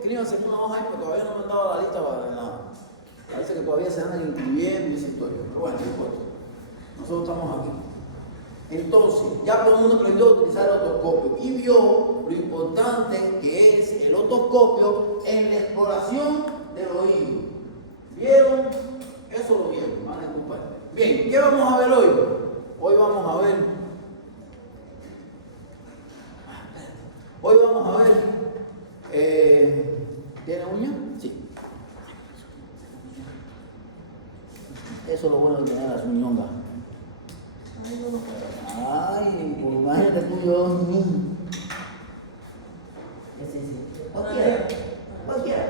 escríbanse en una hoja ahí, porque todavía no me han dado la lista para nada. Parece que todavía se andan incluyendo y esa historia. Pero bueno, no importa. Nosotros estamos aquí. Entonces, ya todo el mundo aprendió a utilizar el otoscopio y vio lo importante que es el otoscopio en la exploración del oído. ¿Vieron? Eso lo vieron, van a disculpar. Bien, ¿qué vamos a ver hoy? Hoy vamos a ver. ¿Tiene uña? Sí. Eso es lo bueno de tener las uñongas. Ay, pues imagínate tú yo. Sí. Cualquiera.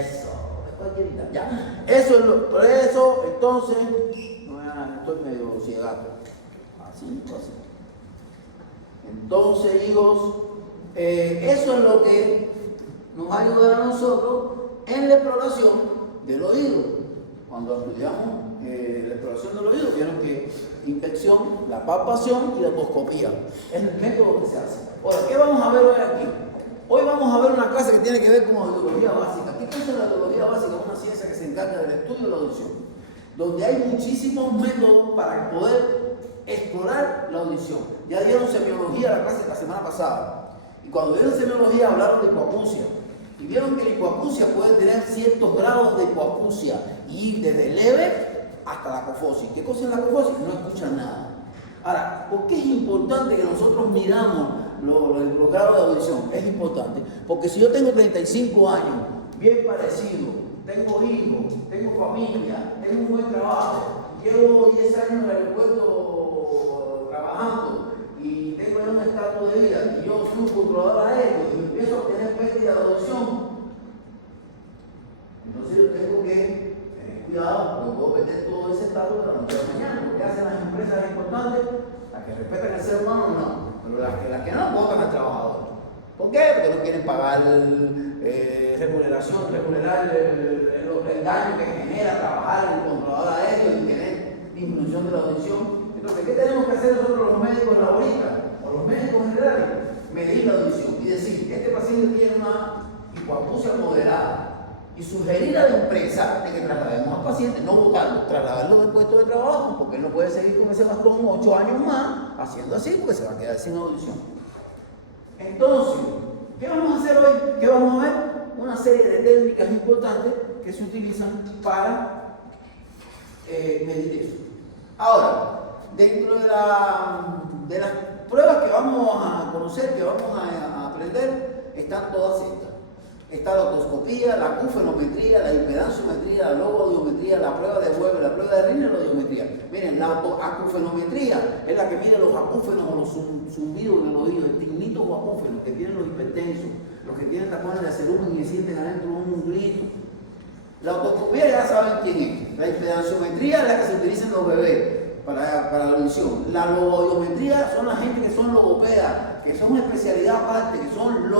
Eso, cualquierita. Ya. Por eso, entonces, estoy medio ciegato. Así. Entonces, hijos, eso es lo que nos va a ayudar a nosotros en la exploración del oído. Cuando estudiamos la exploración del oído, vieron que inspección, la palpación y la otoscopía es el método que se hace. Ahora, ¿qué vamos a ver hoy aquí? Hoy vamos a ver una clase que tiene que ver con audiología básica. ¿Qué cosa es la audiología básica? Es una ciencia que se encarga del estudio de la audición, donde hay muchísimos métodos para poder explorar la audición. Ya dieron semiología a la clase la semana pasada, y cuando dieron semiología hablaron de hipoacusia. Y vieron que la hipoacusia puede tener ciertos grados de hipoacusia y desde leve hasta la apofosis. ¿Qué cosa es la apofosis? No escuchan nada. Ahora, ¿por qué es importante que nosotros miramos los grados de audición? Es importante porque si yo tengo 35 años, bien parecido, tengo hijos, tengo familia, tengo un buen trabajo, llevo 10 años en el aeropuerto trabajando y tengo ya un estatus de vida y yo soy un controlador aéreo y empiezo a tener pérdida de audición, entonces yo tengo que tener cuidado, no puedo perder todo ese estatus de la noche a la mañana. Lo que hacen las empresas importantes, las que respetan al ser humano, no, pero las que no votan al trabajador. ¿Por qué? Porque no quieren pagar remunerar el daño que genera trabajar en el controlador aéreo y tener disminución de la audición. Entonces, ¿qué tenemos que hacer nosotros los médicos laboristas o los médicos generales? Medir la audición y decir, este paciente tiene una hipoacusia moderada y sugerir a la empresa de que traslademos al paciente, no votarlo, trasladarlo del puesto de trabajo, porque él no puede seguir con ese bastón 8 años más haciendo así porque se va a quedar sin audición. Entonces, ¿qué vamos a hacer hoy? ¿Qué vamos a ver? Una serie de técnicas importantes que se utilizan para medir eso. Ahora, dentro de las pruebas que vamos a conocer, que vamos a aprender, están todas estas. Está la otoscopía, la acufenometría, la impedanciometría, la logoaudiometría, la prueba de Weber, la prueba de Rinner y la audiometría. Miren, la acufenometría es la que mide los acúfenos o los zumbidos en el oído, el tignito o acúfenos, que tienen los hipertensos, los que tienen tapones de acerumen y sienten adentro un grito. La otoscopía ya saben quién es. La impedanciometría es la que se utiliza en los bebés para la audición. La logoaudiometría son la gente que son logopedas, que son una especialidad aparte, que son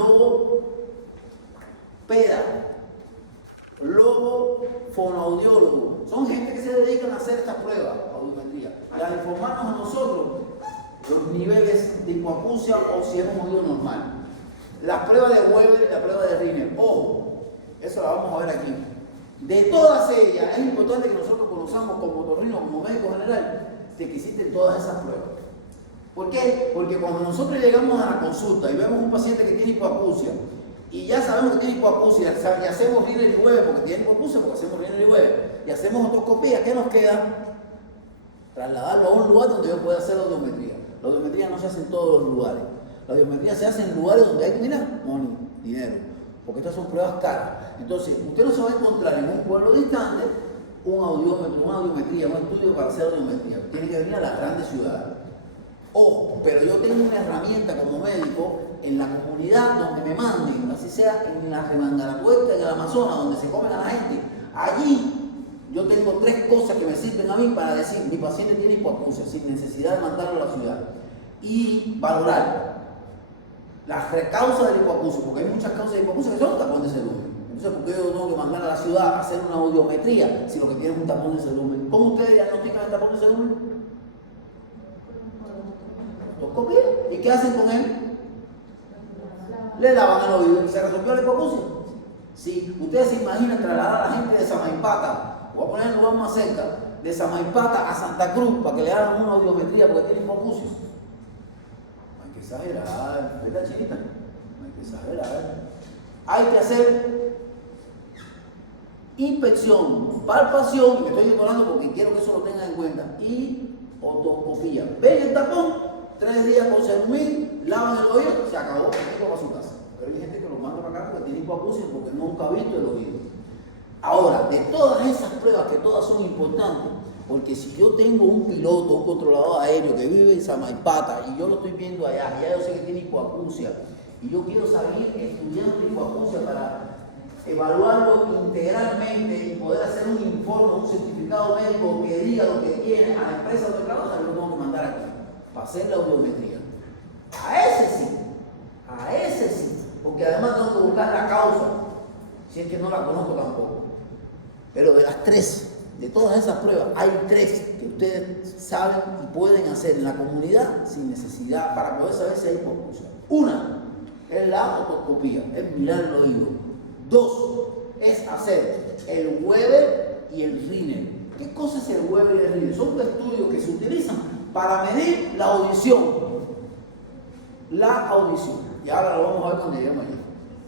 logofonoaudiólogos. Son gente que se dedican a hacer estas pruebas, audiometría, para informarnos a nosotros los niveles de hipoacusia o si hemos oído normal. La prueba de Weber y la prueba de Rinner. Ojo, eso la vamos a ver aquí. De todas ellas, es importante que nosotros conozcamos como otorrino, como médico general, de que existen todas esas pruebas. ¿Por qué? Porque cuando nosotros llegamos a la consulta y vemos un paciente que tiene hipoacusia, y ya sabemos que tiene hipoacusia, y hacemos Rinner y Weber porque tiene hipoacusia, porque hacemos Rinner y Weber, y hacemos otoscopía, ¿qué nos queda? Trasladarlo a un lugar donde yo pueda hacer la audiometría. La audiometría no se hace en todos los lugares. La audiometría se hace en lugares donde hay, mira, money, dinero, porque estas son pruebas caras. Entonces, usted no se va a encontrar en un pueblo distante un audiómetro, una audiometría, un estudio para hacer audiometría. Tiene que venir a las grandes ciudades. Ojo, pero yo tengo una herramienta como médico en la comunidad donde me manden, así sea en la Remangaratuesta, en el Amazonas, donde se comen a la gente. Allí yo tengo 3 cosas que me sirven a mí para decir, mi paciente tiene hipoacusia, sin necesidad de mandarlo a la ciudad. Y valorar las causas del hipoacusia, porque hay muchas causas de hipoacusia que son tapón de cerumen. Entonces, ¿por qué yo tengo que mandar a la ciudad a hacer una audiometría si lo que tiene es un tapón de cerumen? ¿Cómo ustedes diagnostican el tapón de cerumen? ¿Y qué hacen con él? le lavan el oído y se resolvió la hipoacusia. Si ustedes se imaginan trasladar a la gente de Samaipata, voy a poner el lugar más cerca, de Samaipata a Santa Cruz para que le hagan una audiometría porque tiene hipoacusia. No hay que exagerar, ¿verdad, chiquita? No hay que exagerar. Hay que hacer inspección, palpación, y me estoy ignorando porque quiero que eso lo tengan en cuenta, y otoscopía. Ven el tapón, 3 días con Serumil, lavan el oído, se acabó, el tipo va a su casa. Pero hay gente que lo manda para acá porque tiene hipoacusia porque nunca ha visto el oído. Ahora, de todas esas pruebas, que todas son importantes, porque si yo tengo un piloto, un controlador aéreo que vive en Samaipata y yo lo estoy viendo allá, ya yo sé que tiene hipoacusia, y yo quiero seguir estudiando hipoacusia para evaluarlo integralmente y poder hacer un informe, un certificado médico que diga lo que tiene a la empresa donde trabaja, yo lo tengo que mandar aquí para hacer la audiometría. A ese sí, porque además tengo que buscar la causa, si es que no la conozco tampoco. Pero de las 3, de todas esas pruebas, hay 3 que ustedes saben y pueden hacer en la comunidad sin necesidad para poder saber si hay hipoacusia. Una es la otoscopía, es mirar el oído. 2 es hacer el Weber y el Rinel. ¿Qué cosa es el Weber y el Rinel? Son estudios que se utilizan para medir la audición. La audición. Y ahora lo vamos a ver cuando lleguemos allí.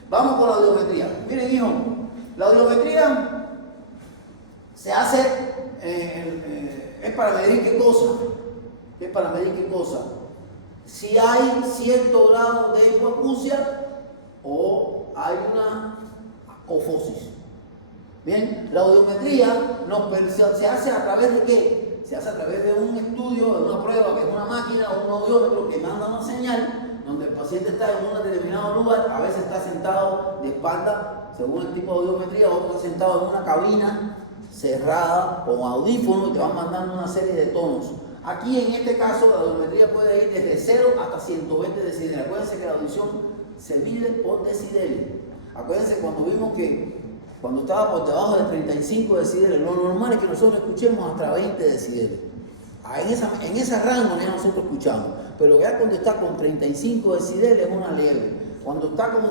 Vamos con la audiometría. Miren, hijo, la audiometría se hace, es para medir qué cosa. Es para medir qué cosa. Si hay cierto grado de hipoacusia o hay una cofosis. Bien, la audiometría se hace a través de ¿qué? Se hace a través de un estudio, de una prueba, que es una máquina o un audiómetro que manda una señal donde el paciente está en un determinado lugar, a veces está sentado de espalda, según el tipo de audiometría, otro está sentado en una cabina cerrada con audífonos y te van mandando una serie de tonos. Aquí en este caso la audiometría puede ir desde 0 hasta 120 decibeles. Acuérdense que la audición se mide por decibeles. Acuérdense cuando vimos que cuando estaba por debajo de 35 decibeles, lo normal es que nosotros escuchemos hasta 20 decibeles. En ese rango ya nosotros escuchamos. Pero ya cuando está con 35 decibeles es una leve. Cuando está con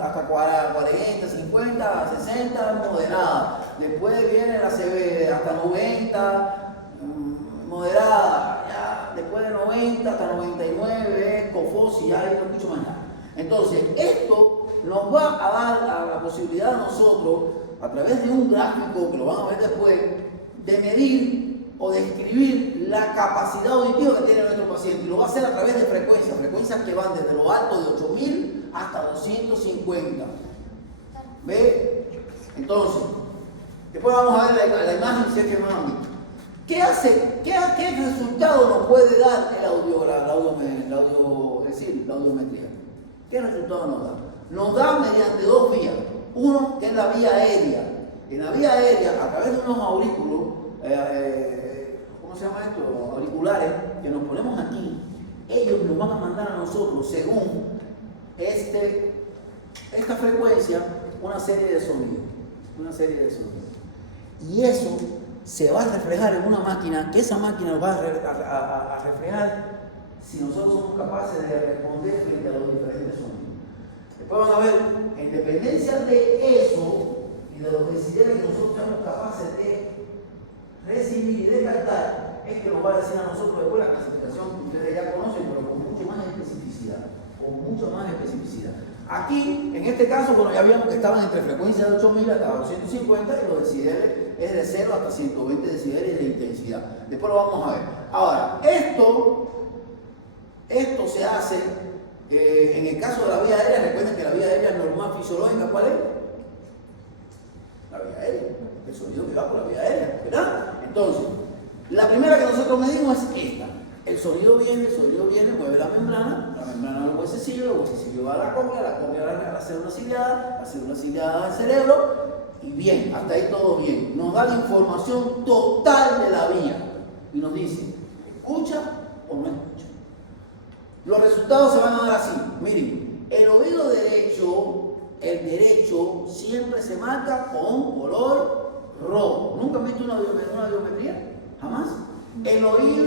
hasta 40, 50, 60 es moderada. Después viene la severa hasta 90, moderada. Ya después de 90 hasta 99 es cofosis, ya no escucho más nada. Entonces, esto nos va a dar la posibilidad a nosotros, a través de un gráfico que lo van a ver después, de medir o de describir la capacidad auditiva que tiene nuestro paciente. Y lo va a hacer a través de frecuencias que van desde lo alto de 8000 hasta 250. ¿Ve? Entonces, después vamos a ver la imagen si es que no han visto. ¿Qué hace? ¿Qué resultado nos puede dar la audiometría? ¿Qué resultado nos da? Nos da mediante 2 vías. Uno que es la vía aérea. En la vía aérea, a través de unos aurículos, ¿cómo se llama esto? Auriculares que nos ponemos aquí, ellos nos van a mandar a nosotros, según esta frecuencia, una serie de sonidos. Y eso se va a reflejar en una máquina, que esa máquina nos va a reflejar si nosotros somos capaces de responder frente a los diferentes sonidos. Después van a ver, en dependencia de eso y de los decibeles que nosotros seamos capaces de recibir y de captar, es que nos va a decir a nosotros después la clasificación que ustedes ya conocen, pero con mucho más especificidad. Aquí, en este caso, bueno, ya vimos que estaban entre frecuencias de 8000 hasta 250 y los decibeles es de 0 hasta 120 decibeles de intensidad. Después lo vamos a ver. Ahora, esto se hace en el caso de la vía aérea. Recuerden que la vía aérea normal fisiológica, ¿cuál es? La vía aérea, el sonido que va por la vía aérea, ¿verdad? Entonces, la primera que nosotros medimos es esta. El sonido viene, mueve la membrana al huesecillo, el huesecillo va a la cóclea va a la célula ciliada al cerebro, y bien, hasta ahí todo bien. Nos da la información total de la vía y nos dice, ¿escucha o no escucha? Los resultados se van a dar así. Miren, el oído derecho, siempre se marca con color rojo. ¿Nunca han visto una audiometría? ¿Jamás? El oído,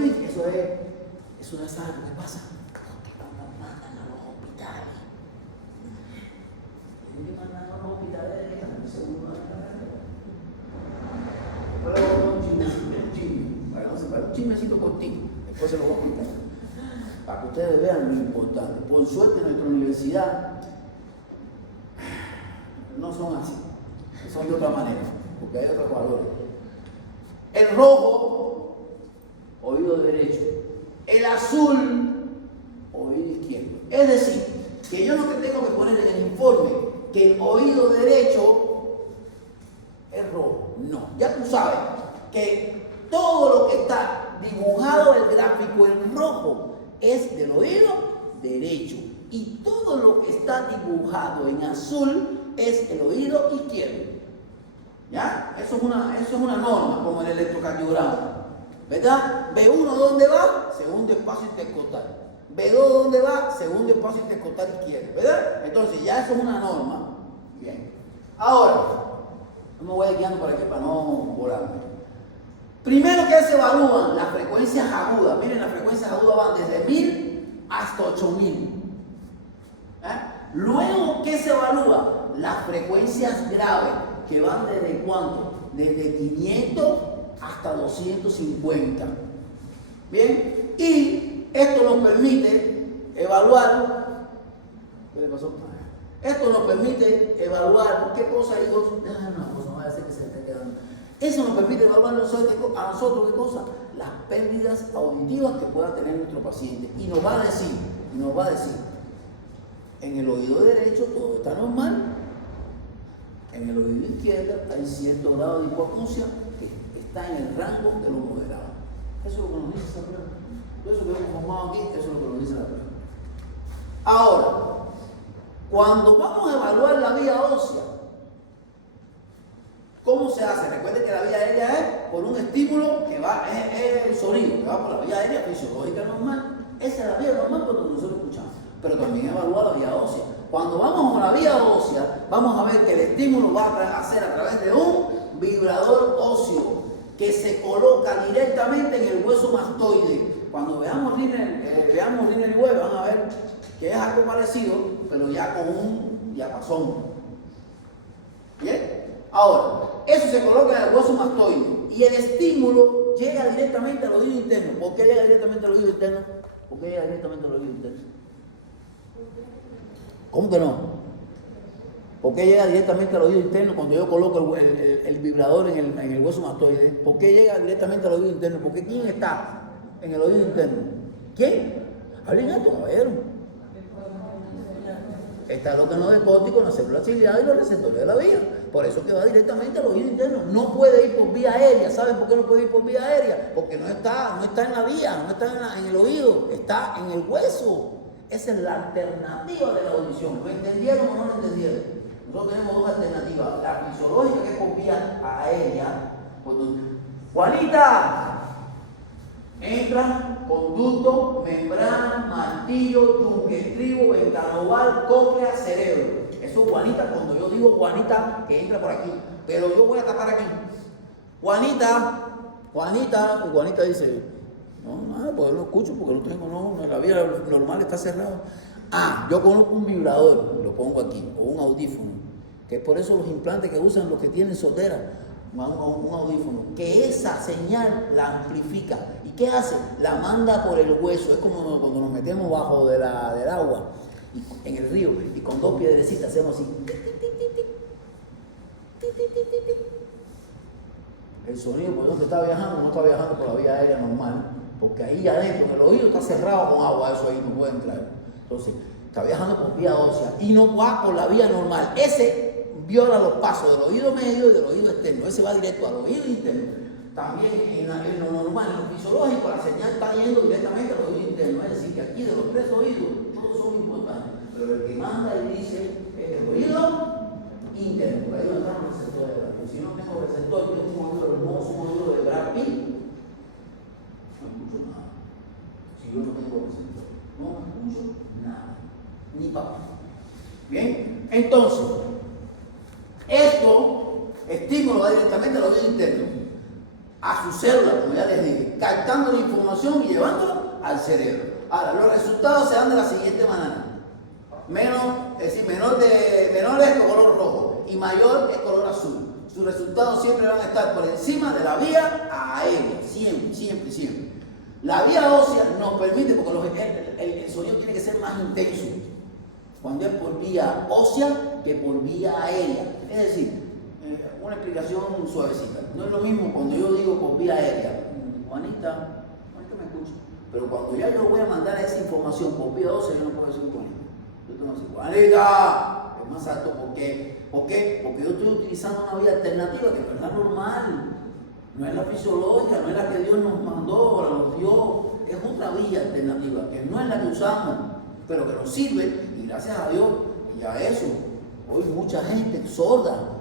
eso ya sabe lo que pasa. Porque no nos mandan a los hospitales. cortito, después se lo voy a contar, para que ustedes vean lo importante. Por suerte en nuestra universidad no son así, son de otra manera, porque hay otros valores. El rojo, oído derecho. El azul, oído izquierdo. Es decir, que yo no te tengo que poner en el informe que el oído derecho es rojo. No, ya tú sabes que todo lo que está dibujado en el gráfico en rojo es del oído derecho. Y todo lo que está dibujado en azul es el oído izquierdo. ¿Ya? Eso es una norma, como en el electrocardiograma. ¿Verdad? B1, ¿dónde va? Segundo espacio intercostal. B2, ¿dónde va? Segundo espacio intercostal izquierdo. ¿Verdad? Entonces, ya eso es una norma. Bien. Ahora, no me voy a ir guiando para no volarme. Primero que se evalúan las frecuencias agudas. Miren, las frecuencias agudas van desde 1000 hasta 8000. Luego, ¿qué se evalúa? Las frecuencias graves, que van desde ¿cuánto? Desde 500 hasta 250. Bien, y esto nos permite evaluar. ¿Qué le pasó? Esto nos permite evaluar qué cosa, hijos. Una cosa, no va a hacer que se esté quedando. Eso nos permite evaluar a nosotros qué cosa, las pérdidas auditivas que pueda tener nuestro paciente. Y nos va a decir, en el oído derecho todo está normal, en el oído izquierdo hay cierto grado de hipoacusia que está en el rango de lo moderado. Eso es lo que nos dice esa prueba. Todo eso que hemos formado aquí, eso es lo que nos dice la prueba. Ahora, cuando vamos a evaluar la vía ósea, ¿cómo se hace? Recuerden que la vía aérea es por un estímulo que va, es el sonido, que va por la vía aérea fisiológica normal. Esa es la vía normal cuando nosotros escuchamos. Pero también evalúa la vía ósea. Cuando vamos a la vía ósea, vamos a ver que el estímulo va a ser a través de un vibrador óseo que se coloca directamente en el hueso mastoide. Cuando veamos Rinner y Weber, van a ver que es algo parecido, pero ya con un diapasón. ¿Bien? Ahora, eso se coloca en el hueso mastoide y el estímulo llega directamente al oído interno. ¿Por qué llega directamente al oído interno? ¿Por qué llega directamente al oído interno? ¿Cómo que no? ¿Por qué llega directamente al oído interno cuando yo coloco el vibrador en el hueso mastoide? ¿Por qué llega directamente al oído interno? Porque ¿quién está en el oído interno? ¿Quién? Hablen alto, caballero. Está lo que no es córtico, la célula ciliada y los receptores de la vía. Por eso que va directamente al oído interno. No puede ir por vía aérea. ¿Saben por qué no puede ir por vía aérea? Porque no está en la vía, no está en el oído, está en el hueso. Esa es la alternativa de la audición. ¿Lo entendieron o no lo entendieron? Nosotros tenemos dos alternativas. La fisiológica, que es por vía aérea. Juanita, entra, conducto, membrana, martillo, yunque, estribo, ventana oval, cóclea, cerebro. Eso es Juanita, cuando yo digo Juanita, que entra por aquí. Pero yo voy a tapar aquí. Juanita, y Juanita dice, no, nada, pues no escucho porque no tengo, la vía normal está cerrada. Yo conozco un vibrador, lo pongo aquí, o un audífono, que es por eso los implantes que usan los que tienen sotera, un audífono, que esa señal la amplifica. ¿Y qué hace? La manda por el hueso. Es como cuando nos metemos bajo del agua, en el río, y con dos piedrecitas hacemos así. El sonido por donde está viajando no está viajando por la vía aérea normal, porque ahí adentro, en el oído está cerrado con agua, eso ahí no puede entrar. Entonces, está viajando por vía ósea y no va por la vía normal. Ese viola los pasos del oído medio y del oído externo. Ese va directo al oído interno. También en lo normal, en lo fisiológico, la señal está yendo directamente al oído interno. Es decir, que aquí de los tres oídos, todos son importantes. Pero el que manda y dice es el oído interno. Por ahí no están los receptores de Brad. Si no tengo receptor, yo tengo un oído hermoso, un oído de Brad Pitt, no escucho nada. Si yo no tengo receptor, no escucho nada. Ni papá. Bien, entonces, esto estímulo va directamente al oído interno, a su célula, como ya les dije, captando la información y llevándolo al cerebro. Ahora, los resultados se dan de la siguiente manera. Menor es color rojo y mayor es color azul. Sus resultados siempre van a estar por encima de la vía aérea, siempre. La vía ósea nos permite, porque el sonido tiene que ser más intenso cuando es por vía ósea que por vía aérea. Es decir, una explicación suavecita. No es lo mismo cuando yo digo por vía aérea, Juanita me escucha. Pero cuando ya yo voy a mandar esa información por vía ósea, yo no puedo decir Juanita. Yo tengo que decir, Juanita, es más alto. ¿Por qué? Porque yo estoy utilizando una vía alternativa que no es la normal, no es la fisiológica, no es la que Dios nos mandó, nos dio. Es otra vía alternativa, que no es la que usamos, pero que nos sirve, y gracias a Dios y a eso, hoy mucha gente sorda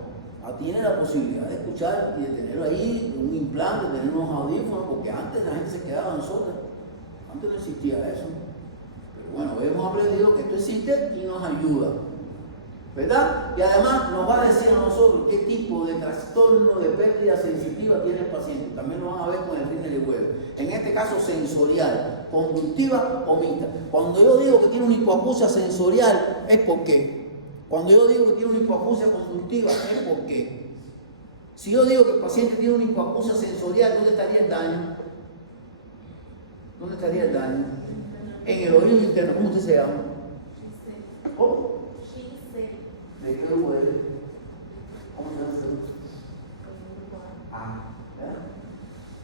tiene la posibilidad de escuchar y de tener ahí un implante, de tener unos audífonos, porque antes la gente se quedaba en sorda, antes no existía eso. Pero bueno, hoy hemos aprendido que esto existe y nos ayuda, ¿verdad? Y además nos va a decir a nosotros qué tipo de trastorno de pérdida sensitiva tiene el paciente. También lo van a ver con el Rinner y Weber. En este caso sensorial, conductiva o mixta. Cuando yo digo que tiene una hipoacusia sensorial es porque, cuando yo digo que tiene una hipoacusia conductiva es porque, si yo digo que el paciente tiene una hipoacusia sensorial, ¿dónde estaría el daño? ¿Dónde estaría el daño? En el oído interno. ¿Cómo usted se llama? ¿Cómo? ¿De qué grupo eres? ¿Cómo se llama usted?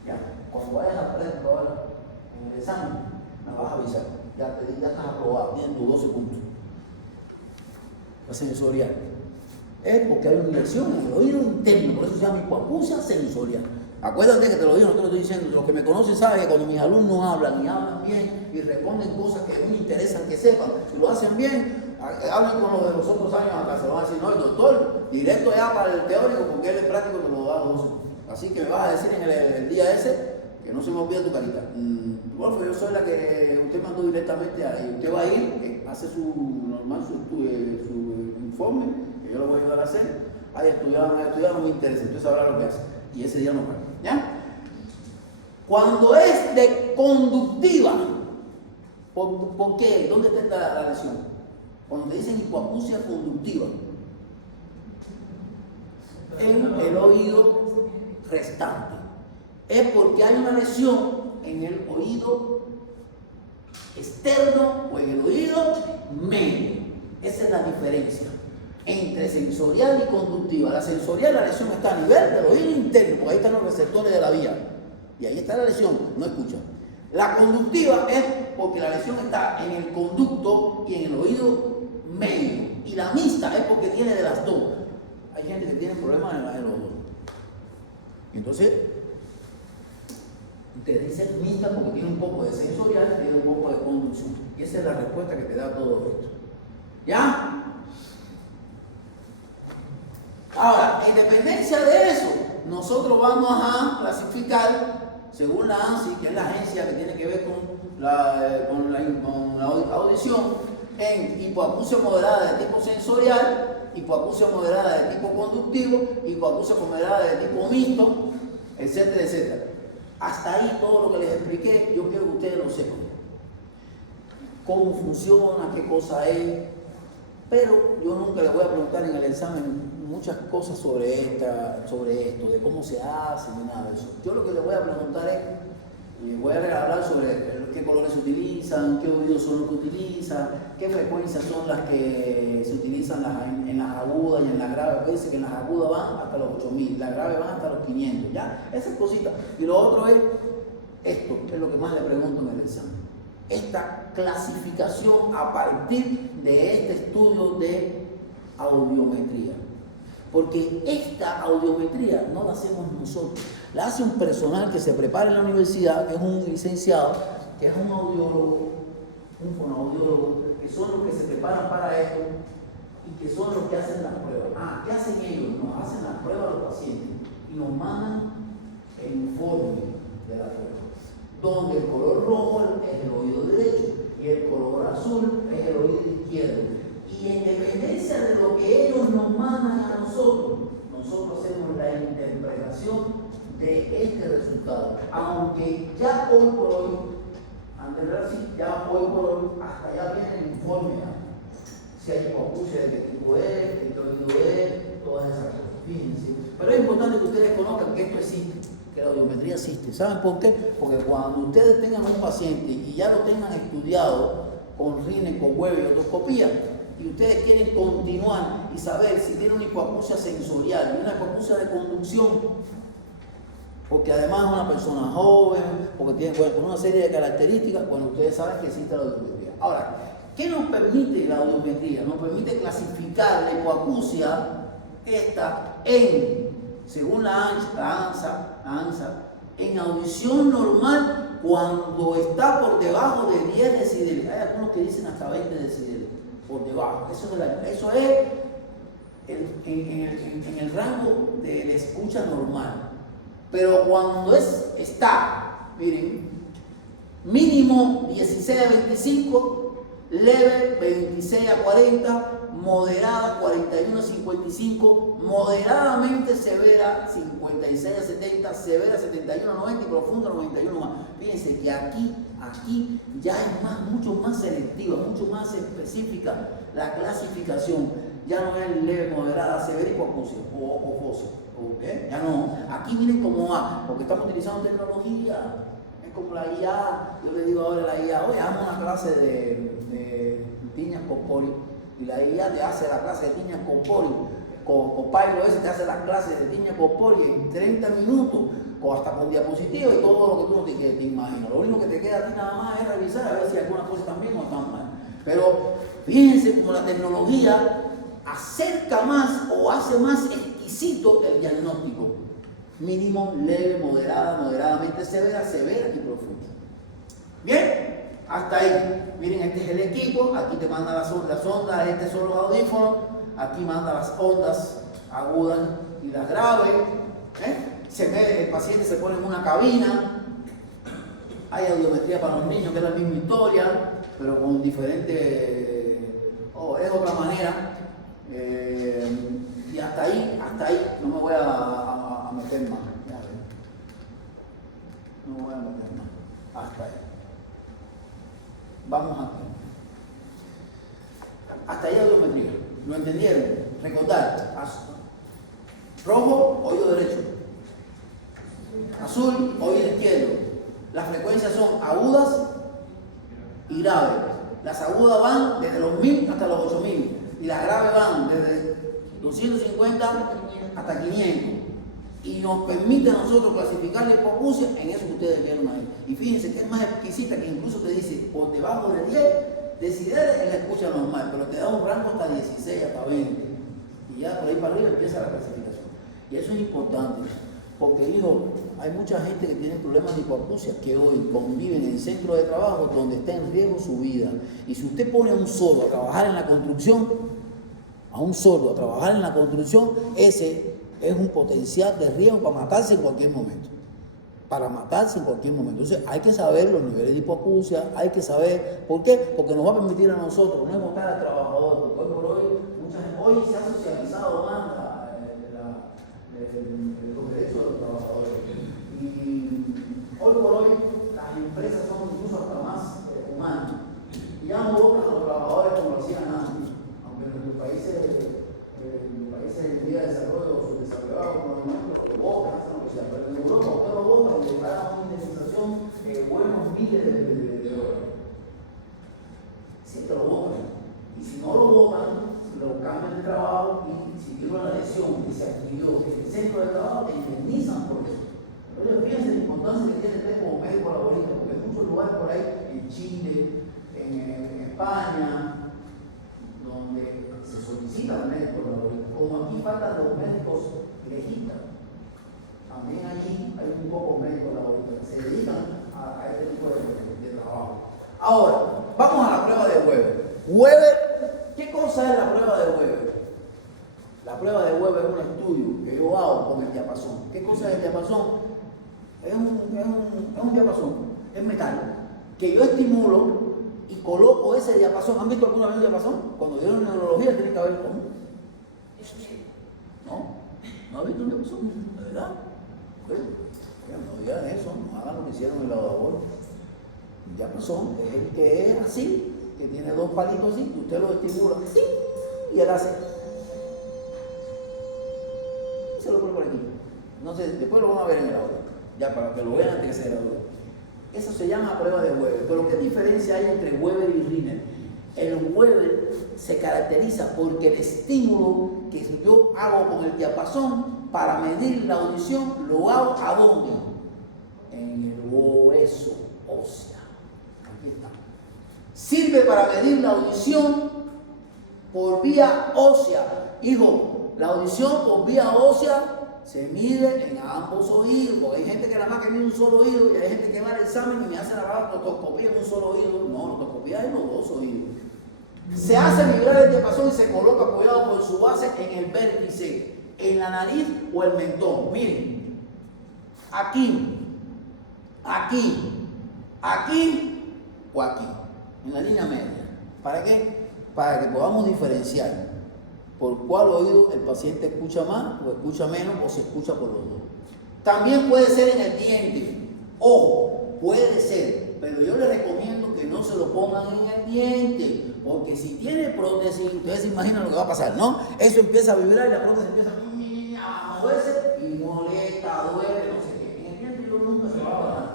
Ya. Cuando vayas a aprender ahora en el examen, me vas a avisar. Ya estás aprobado, tienes tus 12 puntos. La sensorial. Es porque hay una lesión en el oído interno, por eso se llama hipoacusia sensorial. Acuérdate que te lo digo, no te lo estoy diciendo. Los que me conocen saben que cuando mis alumnos hablan y hablan bien y responden cosas que a mí me interesan que sepan, si lo hacen bien, hablen con los de los otros años hasta se lo van a decir, no, el doctor, directo ya para el teórico, porque él es práctico que lo da a los. Así que me vas a decir en el día ese, que no se me olvide tu carita. Wolf, yo soy la que usted mandó directamente ahí. Usted va a ir, hace su informe, que yo lo voy a ayudar a hacer. Hay estudiado, no me interesa, usted sabrá lo que hace. Y ese día no paga. ¿Ya? Cuando es de conductiva, ¿por qué? ¿Dónde está la lesión? Cuando te dicen hipoacusia conductiva, en el oído restante. Es porque hay una lesión en el oído externo o en el oído medio. Esa es la diferencia entre sensorial y conductiva. La sensorial, la lesión está a nivel del oído interno, porque ahí están los receptores de la vía. Y ahí está la lesión, no escucha. La conductiva es porque la lesión está en el conducto y en el oído medio. Y la mixta es porque tiene de las dos. Hay gente que tiene problemas en los dos. Entonces, te dicen mixta porque tiene un poco de sensorial y tiene un poco de conducción. Y esa es la respuesta que te da todo esto. ¿Ya? Ahora, en dependencia de eso, nosotros vamos a clasificar, según la ANSI, que es la agencia que tiene que ver con la audición, en hipoacusia moderada de tipo sensorial, hipoacusia moderada de tipo conductivo, hipoacusia moderada de tipo mixto, etcétera, etcétera. Hasta ahí todo lo que les expliqué, yo quiero que ustedes lo sepan. Cómo funciona, qué cosa es, pero yo nunca les voy a preguntar en el examen muchas cosas sobre esto, de cómo se hace, ni nada de eso. Yo lo que les voy a preguntar es, les voy a hablar sobre qué colores se utilizan, qué oídos son los que utilizan, qué frecuencias son las que se utilizan en las agudas y en las graves. Fíjense que en las agudas van hasta los 8000, las graves van hasta los 500, ¿ya? Esas cositas. Y lo otro es, esto es lo que más le pregunto en el examen. Esta clasificación a partir de este estudio de audiometría. Porque esta audiometría no la hacemos nosotros, la hace un personal que se prepara en la universidad, que es un licenciado, que es un audiólogo, un fonoaudiólogo, que son los que se preparan para esto y que son los que hacen las pruebas. ¿Qué hacen ellos? Nos hacen las pruebas a los pacientes y nos mandan el informe de la prueba, donde el color rojo es el oído derecho y el color azul es el oído izquierdo. Y en dependencia de lo que ellos nos mandan a nosotros hacemos la interpretación de este resultado. Aunque ya hoy por hoy, hasta ya viene el informe. Si hay hipoacusia, de qué tipo es, de qué oído es, todas esas cosas. Fíjense. Pero es importante que ustedes conozcan que esto existe. que la audiometría existe. ¿Saben por qué? Porque cuando ustedes tengan un paciente y ya lo tengan estudiado con rines, con huevo y otoscopía, y ustedes quieren continuar y saber si tiene una hipoacusia sensorial y una hipoacusia de conducción, porque además es una persona joven, porque tiene una serie de características, bueno, ustedes saben que existe la audiometría. Ahora, ¿qué nos permite la audiometría? Nos permite clasificar la hipoacusia esta según la ANSA, en audición normal cuando está por debajo de 10 decibeles. Hay algunos que dicen hasta 20 decibeles por debajo. Eso es en el rango de la escucha normal. Pero cuando está, miren, mínimo 16 a 25, leve 26 a 40, moderada 41 a 55, moderadamente severa 56 a 70, severa 71 a 90 y profunda 91 más. Fíjense que aquí ya es mucho más selectiva, mucho más específica la clasificación. Ya no es leve, moderada, severa hipoacusia o fósil. ¿Okay? Ya no. Aquí miren cómo va, porque estamos utilizando tecnología. Es como la IA. Yo le digo ahora a la IA, oye, hagamos una clase de tiñas corpóreas. Y la IA te hace la clase de tiñas corpóreas. Copilot ese te hace la clase de tiñas corpóreas en 30 minutos, hasta con diapositivas y todo lo que tú no te imaginas. Lo único que te queda a ti nada más es revisar a ver si alguna cosa está bien o está mal. Pero fíjense cómo la tecnología acerca más o hace más exquisito el diagnóstico. Mínimo, leve, moderada, moderadamente severa, severa y profunda. Bien, hasta ahí. Miren, este es el equipo. Aquí te manda las ondas, estos son los audífonos. Aquí manda las ondas agudas y las graves. El paciente se pone en una cabina. Hay audiometría para los niños, que es la misma historia, pero con diferente, es otra manera. Y hasta ahí, no me voy a meter más. No me voy a meter más. Hasta ahí. Vamos aquí. Hasta ahí audiometría. ¿Lo entendieron? Recordar. Rojo, oído derecho. Azul, oído izquierdo. Las frecuencias son agudas y graves. Las agudas van desde los 1000 hasta los 8000 y las graves van desde 250 hasta 500. Y nos permite a nosotros clasificar la hipoacusia en eso que ustedes vieron ahí. Y fíjense que es más exquisita, que incluso te dice por debajo de 10 decibeles es la escucha normal, pero te da un rango hasta 16, hasta 20. Y ya por ahí para arriba empieza la clasificación. Y eso es importante, porque hijo, hay mucha gente que tiene problemas de hipoacusia que hoy conviven en centros de trabajo donde está en riesgo su vida. Y si usted pone a un sordo a trabajar en la construcción, ese es un potencial de riesgo para matarse en cualquier momento. Entonces hay que saber los niveles de hipoacusia, hay que saber, ¿por qué? Porque nos va a permitir a nosotros no votar al trabajador, porque hoy por hoy se ha socializado más los derechos de los trabajadores. Y hoy por hoy las empresas son incluso hasta más humanas. Y ya no votan a los trabajadores como lo hacían antes, aunque en nuestros países en vía de desarrollo subdesarrollados como nuestros lo votan, pero en Europa usted lo vota y le pagan una indemnización buenos miles de dólares. Siempre lo votan. Y si no lo votan, lo cambian de trabajo y si tiene una lesión que se adquirió en el centro de trabajo, te indemnizan por eso. Entonces, fíjense la importancia que tiene usted como médico laborista, porque en muchos lugares por ahí, en Chile, en España, donde se solicitan médicos laboristas, como aquí faltan los médicos legistas, también allí hay un poco médicos laboristas que se dedican a este tipo de trabajo. Ahora, vamos a la prueba de Weber. ¿Qué cosa es la prueba de Weber? La prueba de Weber es un estudio que yo hago con el diapasón. ¿Qué cosa es el diapasón? Es un diapasón, es metal, que yo estimulo y coloco ese diapasón. ¿Han visto alguna vez un diapasón? Cuando dieron neurología tienen que haber cómo. Eso sí. ¿No han visto un diapasón? ¿De verdad? Bueno, no digan eso, no hagan lo que hicieron en la labor. El diapasón es el que es así, que tiene dos palitos así, que usted lo estimula así, y él hace. Y se lo pone por aquí. No sé, después lo van a ver en el audio. Ya, para que lo vean antes que se gradúen. Eso se llama prueba de Weber. Pero ¿qué diferencia hay entre Weber y Rinner? El Weber se caracteriza porque el estímulo que yo hago con el diapasón para medir la audición, lo hago ¿a dónde? En el hueso óseo. Aquí está. Sirve para medir la audición por vía ósea. Hijo, la audición por vía ósea se mide en ambos oídos, porque hay gente que nada más que mide un solo oído y hay gente que va al examen y me hace la otoscopía en un solo oído. No, la otoscopía es en los dos oídos. Se hace vibrar el diapasón y se coloca apoyado por su base en el vértice, en la nariz o el mentón. Miren, aquí, aquí, aquí o aquí, en la línea media. ¿Para qué? Para que podamos diferenciar por cuál oído el paciente escucha más o escucha menos o se escucha por los dos. También puede ser en el diente. Ojo, puede ser, pero yo les recomiendo que no se lo pongan en el diente, porque si tiene prótesis, ustedes se imaginan lo que va a pasar, ¿no? Eso empieza a vibrar y la prótesis empieza a moverse y molesta, duele, no sé qué. En el diente yo nunca se va a bajar.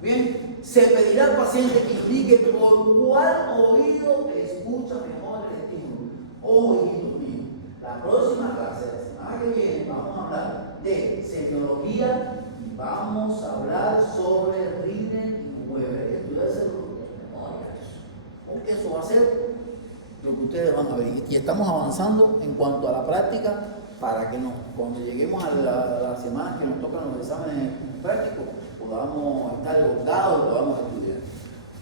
Bien, se pedirá al paciente que indique por cuál oído escucha mejor el estímulo. Oído. La próxima clase, la semana que viene, vamos a hablar de semiología y vamos a hablar sobre Rinner y Weber. Estudiarse de memoria eso. Porque eso va a ser lo que ustedes van a ver. Y estamos avanzando en cuanto a la práctica para que cuando lleguemos a las semanas que nos tocan los exámenes prácticos, podamos estar agotados y podamos estudiar.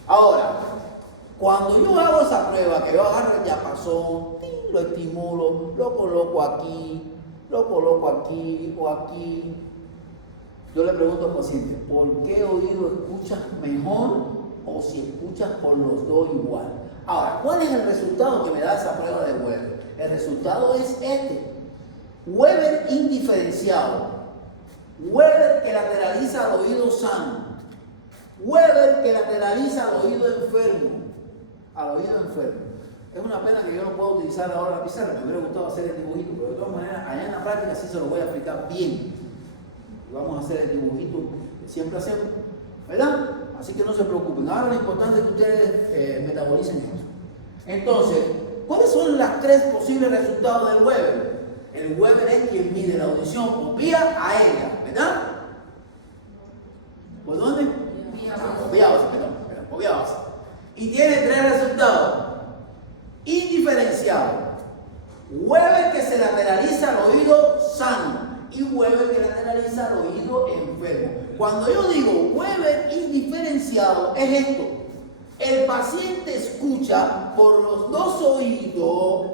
Ahora, cuando yo hago esa prueba, que yo agarro el diapasón, lo estimulo, lo coloco aquí o aquí, yo le pregunto al paciente, ¿por qué oído escuchas mejor o si escuchas por los dos igual? Ahora, ¿cuál es el resultado que me da esa prueba de Weber? El resultado es este. Weber indiferenciado. Weber que lateraliza al oído sano. Weber que lateraliza al oído enfermo. Al oído enfermo. Es una pena que yo no pueda utilizar ahora la pizarra, me hubiera gustado hacer el dibujito, pero de todas maneras, allá en la práctica sí se lo voy a explicar bien. Y vamos a hacer el dibujito que siempre hacemos, ¿verdad? Así que no se preocupen. Ahora lo importante es que ustedes metabolicen esto. Entonces, ¿cuáles son los tres posibles resultados del Weber? El Weber es quien mide la audición por vía aérea, ¿verdad? ¿Por dónde? Por vía ósea, perdón, por vía ósea. Y tiene tres resultados. Indiferenciado. Weber que se lateraliza al oído sano y Weber que lateraliza al oído enfermo. Cuando yo digo Weber indiferenciado es esto. El paciente escucha por los dos oídos.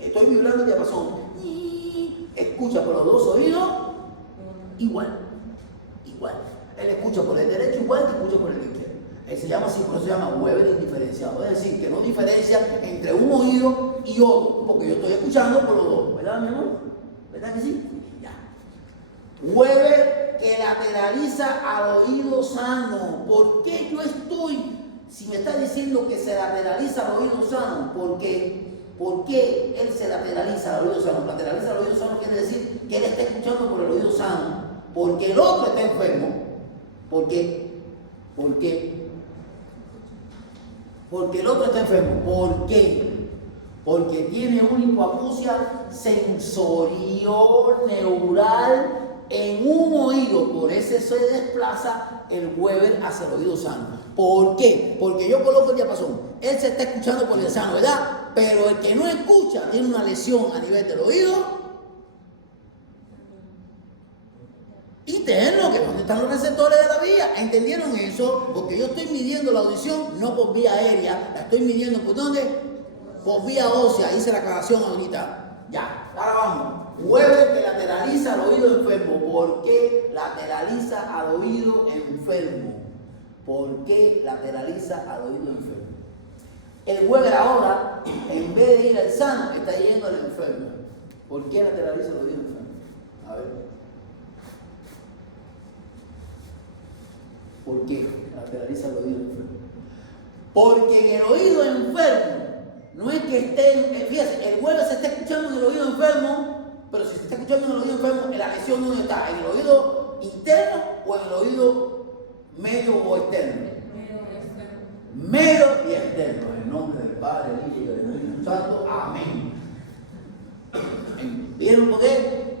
Estoy vibrando el diapasón. Escucha por los dos oídos igual. Él escucha por el derecho igual que escucha por el izquierdo. Él se llama así, por eso se llama Weber indiferenciado. Es decir, que no diferencia entre un oído y otro, porque yo estoy escuchando por los dos. ¿Verdad, mi amor? ¿Verdad que sí? Ya. Weber que lateraliza al oído sano. ¿Por qué yo estoy, si me está diciendo que se lateraliza al oído sano, por qué? ¿Por qué él se lateraliza al oído sano? Lateraliza al oído sano quiere decir que él está escuchando por el oído sano, porque el otro está enfermo. ¿Por qué? Porque el otro está enfermo. ¿Por qué? Porque tiene una hipoacusia sensorio-neural en un oído. Por eso se desplaza el Weber hacia el oído sano. ¿Por qué? Porque yo coloco el diapasón. Él se está escuchando por el sano, ¿verdad? Pero el que no escucha tiene una lesión a nivel del oído interno, que es donde están los receptores de la vía. ¿Entendieron eso? Porque yo estoy midiendo la audición no por vía aérea, la estoy midiendo ¿por dónde? Por vía ósea. Hice la aclaración ahorita. Ya, ahora vamos. Weber que lateraliza al oído enfermo. ¿Por qué lateraliza al oído enfermo? ¿Por qué lateraliza al oído enfermo? El Weber ahora, en vez de ir al sano, está yendo al enfermo. ¿Por qué lateraliza al oído enfermo? A ver. ¿Por qué lateraliza el oído enfermo? Porque en el oído enfermo, no es que esté, fíjate, el Weber se está escuchando en el oído enfermo pero si se está escuchando en el oído enfermo, ¿la lesión dónde está? ¿En el oído interno o en el oído medio o externo? Medio y externo. En el nombre del Padre, del Hijo y del Espíritu Santo. Amén. ¿Vieron por qué?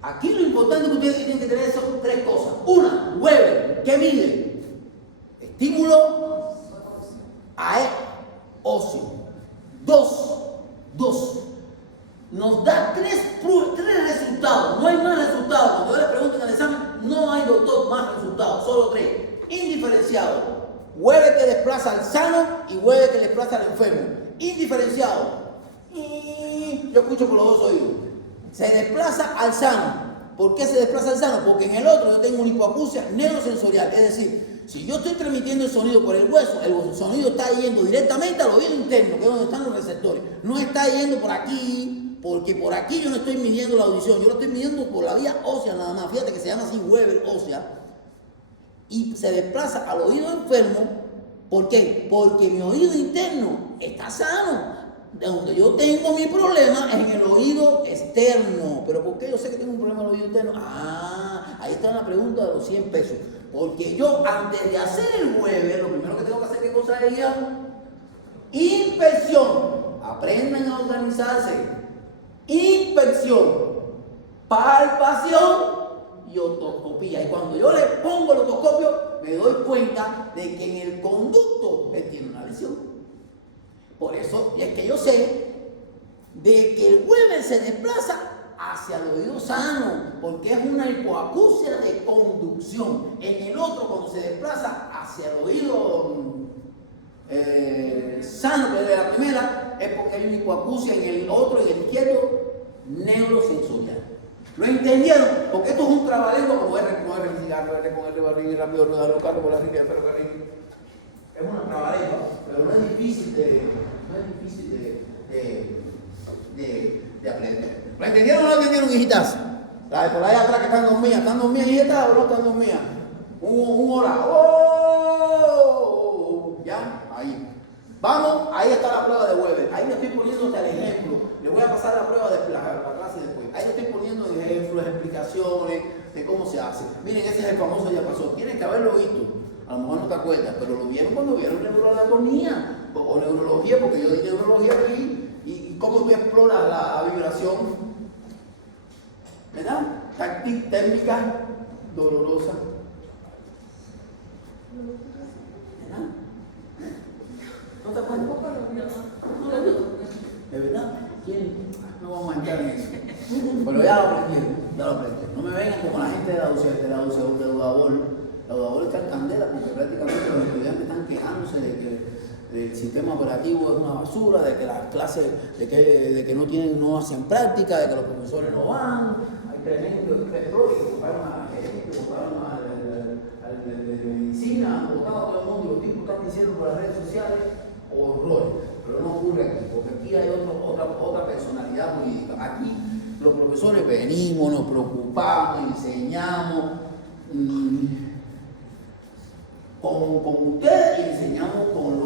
Aquí lo importante es que ustedes tienen que tener son tres cosas. Una, Weber, ¿qué mide? Estímulo óseo. Dos. Nos da tres resultados. No hay más resultados. Cuando yo le pregunto en el examen, no hay, doctor, más resultados. Solo tres. Indiferenciado. Weber que desplaza al sano y Weber que desplaza al enfermo. Indiferenciado. Yo escucho por los dos oídos. Se desplaza al sano. ¿Por qué se desplaza al sano? Porque en el otro yo tengo una hipoacusia neurosensorial. Es decir, si yo estoy transmitiendo el sonido por el hueso, el sonido está yendo directamente al oído interno, que es donde están los receptores. No está yendo por aquí, porque por aquí yo no estoy midiendo la audición. Yo lo estoy midiendo por la vía ósea nada más. Fíjate que se llama así Weber ósea. Y se desplaza al oído enfermo. ¿Por qué? Porque mi oído interno está sano. De donde yo tengo mi problema es en el oído externo. ¿Pero por qué yo sé que tengo un problema en el oído interno? Ahí está la pregunta de los 100 pesos. Porque yo, antes de hacer el Weber, lo primero que tengo que hacer, ¿qué cosa es? Inspección. Aprendan a organizarse. Inspección. Palpación y otoscopía. Y cuando yo le pongo el otoscopio, me doy cuenta de que en el conducto él tiene una lesión. Por eso, y es que yo sé de que el Weber se desplaza hacia el oído sano, porque es una hipoacusia de conducción. En el otro, cuando se desplaza hacia el oído sano, que es de la primera, es porque hay una hipoacusia en el otro, en el izquierdo, neurosensorial. ¿Lo entendieron? Porque esto es un trabalengua como R con R, cigarro, R con R, barriga y rápido, rodar los carros por la rica de ferrocarril. Es una trabalengua, pero no es difícil de aprender. ¿Lo entendieron o no lo entendieron, hijitas? La de por allá atrás que están dormidas, hijitas, o no están dormidas. Un hora. ¡Oh! ¿Ya? Ahí. Vamos, ahí está la prueba de Weber. Ahí le estoy poniendo hasta el ejemplo. Le voy a pasar la prueba de la clase después. Ahí le estoy poniendo ejemplos, explicaciones de cómo se hace. Miren, ese es el famoso ya pasó. Tienen que haberlo visto. A lo mejor no te acuerdas, pero lo vieron cuando vieron neuroanatomía o neurología, porque yo di neurología aquí. ¿Y cómo tú exploras la vibración? ¿Verdad? Táctil, térmica, dolorosa. ¿Verdad? ¿No te acuerdas? No lo vio. ¿De verdad? ¿Quién? No vamos a entrar en eso. Pero ya lo aprendí. No me vengan como la gente de la UDABOL. La UDABOL está en candela porque prácticamente los estudiantes están quejándose de que el sistema operativo es una basura, de que las clases, de que no hacen práctica, de que los profesores no van. Hay tremendos errores que ocuparon a la gente, que ocuparon al de medicina, votaron a todo el mundo y los tipos están diciendo por las redes sociales horrores. Pero no ocurre aquí, porque aquí hay otra personalidad jurídica. Aquí los profesores venimos, nos preocupamos, enseñamos con ustedes y enseñamos con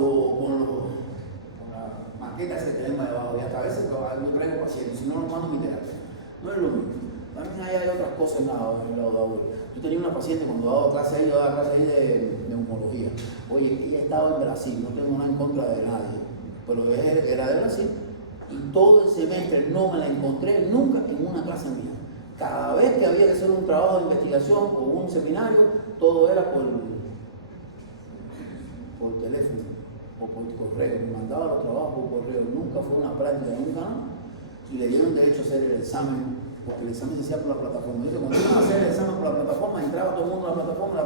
las maquetas que tenemos debajo. Y hasta a veces no traigo pacientes, si no los mando a mi terapia. No es lo mismo. También hay otras cosas en la UDABOL. Yo tenía una paciente cuando daba clase ahí, de neumología. Oye, ella estaba en Brasil, no tengo nada en contra de nadie, pero era de Brasil. Y todo el semestre no me la encontré nunca en una clase mía. Cada vez que había que hacer un trabajo de investigación o un seminario, todo era por teléfono o por correo. Me mandaba los trabajos por correo. Nunca fue una práctica, nunca, ¿no? Y le dieron derecho a hacer el examen, porque el examen se hacía por la plataforma. Dice, cuando iban a hacer el examen por la plataforma, entraba todo el mundo a la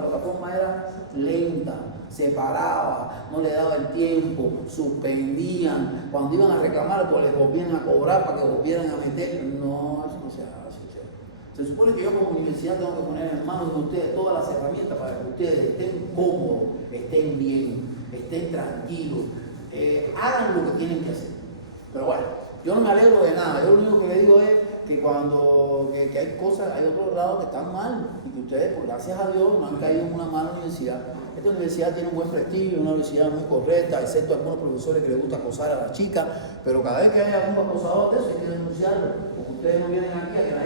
plataforma era lenta, se paraba, no le daba el tiempo, suspendían. Cuando iban a reclamar, pues les volvían a cobrar para que volvieran a meter. No, eso no se hace. Se supone que yo como universidad tengo que poner en manos de ustedes todas las herramientas para que ustedes estén cómodos, estén bien, estén tranquilos, hagan lo que tienen que hacer. Pero bueno, yo no me alegro de nada. Yo lo único que le digo es que cuando que hay cosas, hay otros lados que están mal y que ustedes, por gracias a Dios, no han caído en una mala universidad. Esta universidad tiene un buen prestigio, una universidad muy correcta, excepto algunos profesores que les gusta acosar a las chicas, pero cada vez que haya algún acosador de eso hay que denunciarlo, porque ustedes no vienen aquí a que nadie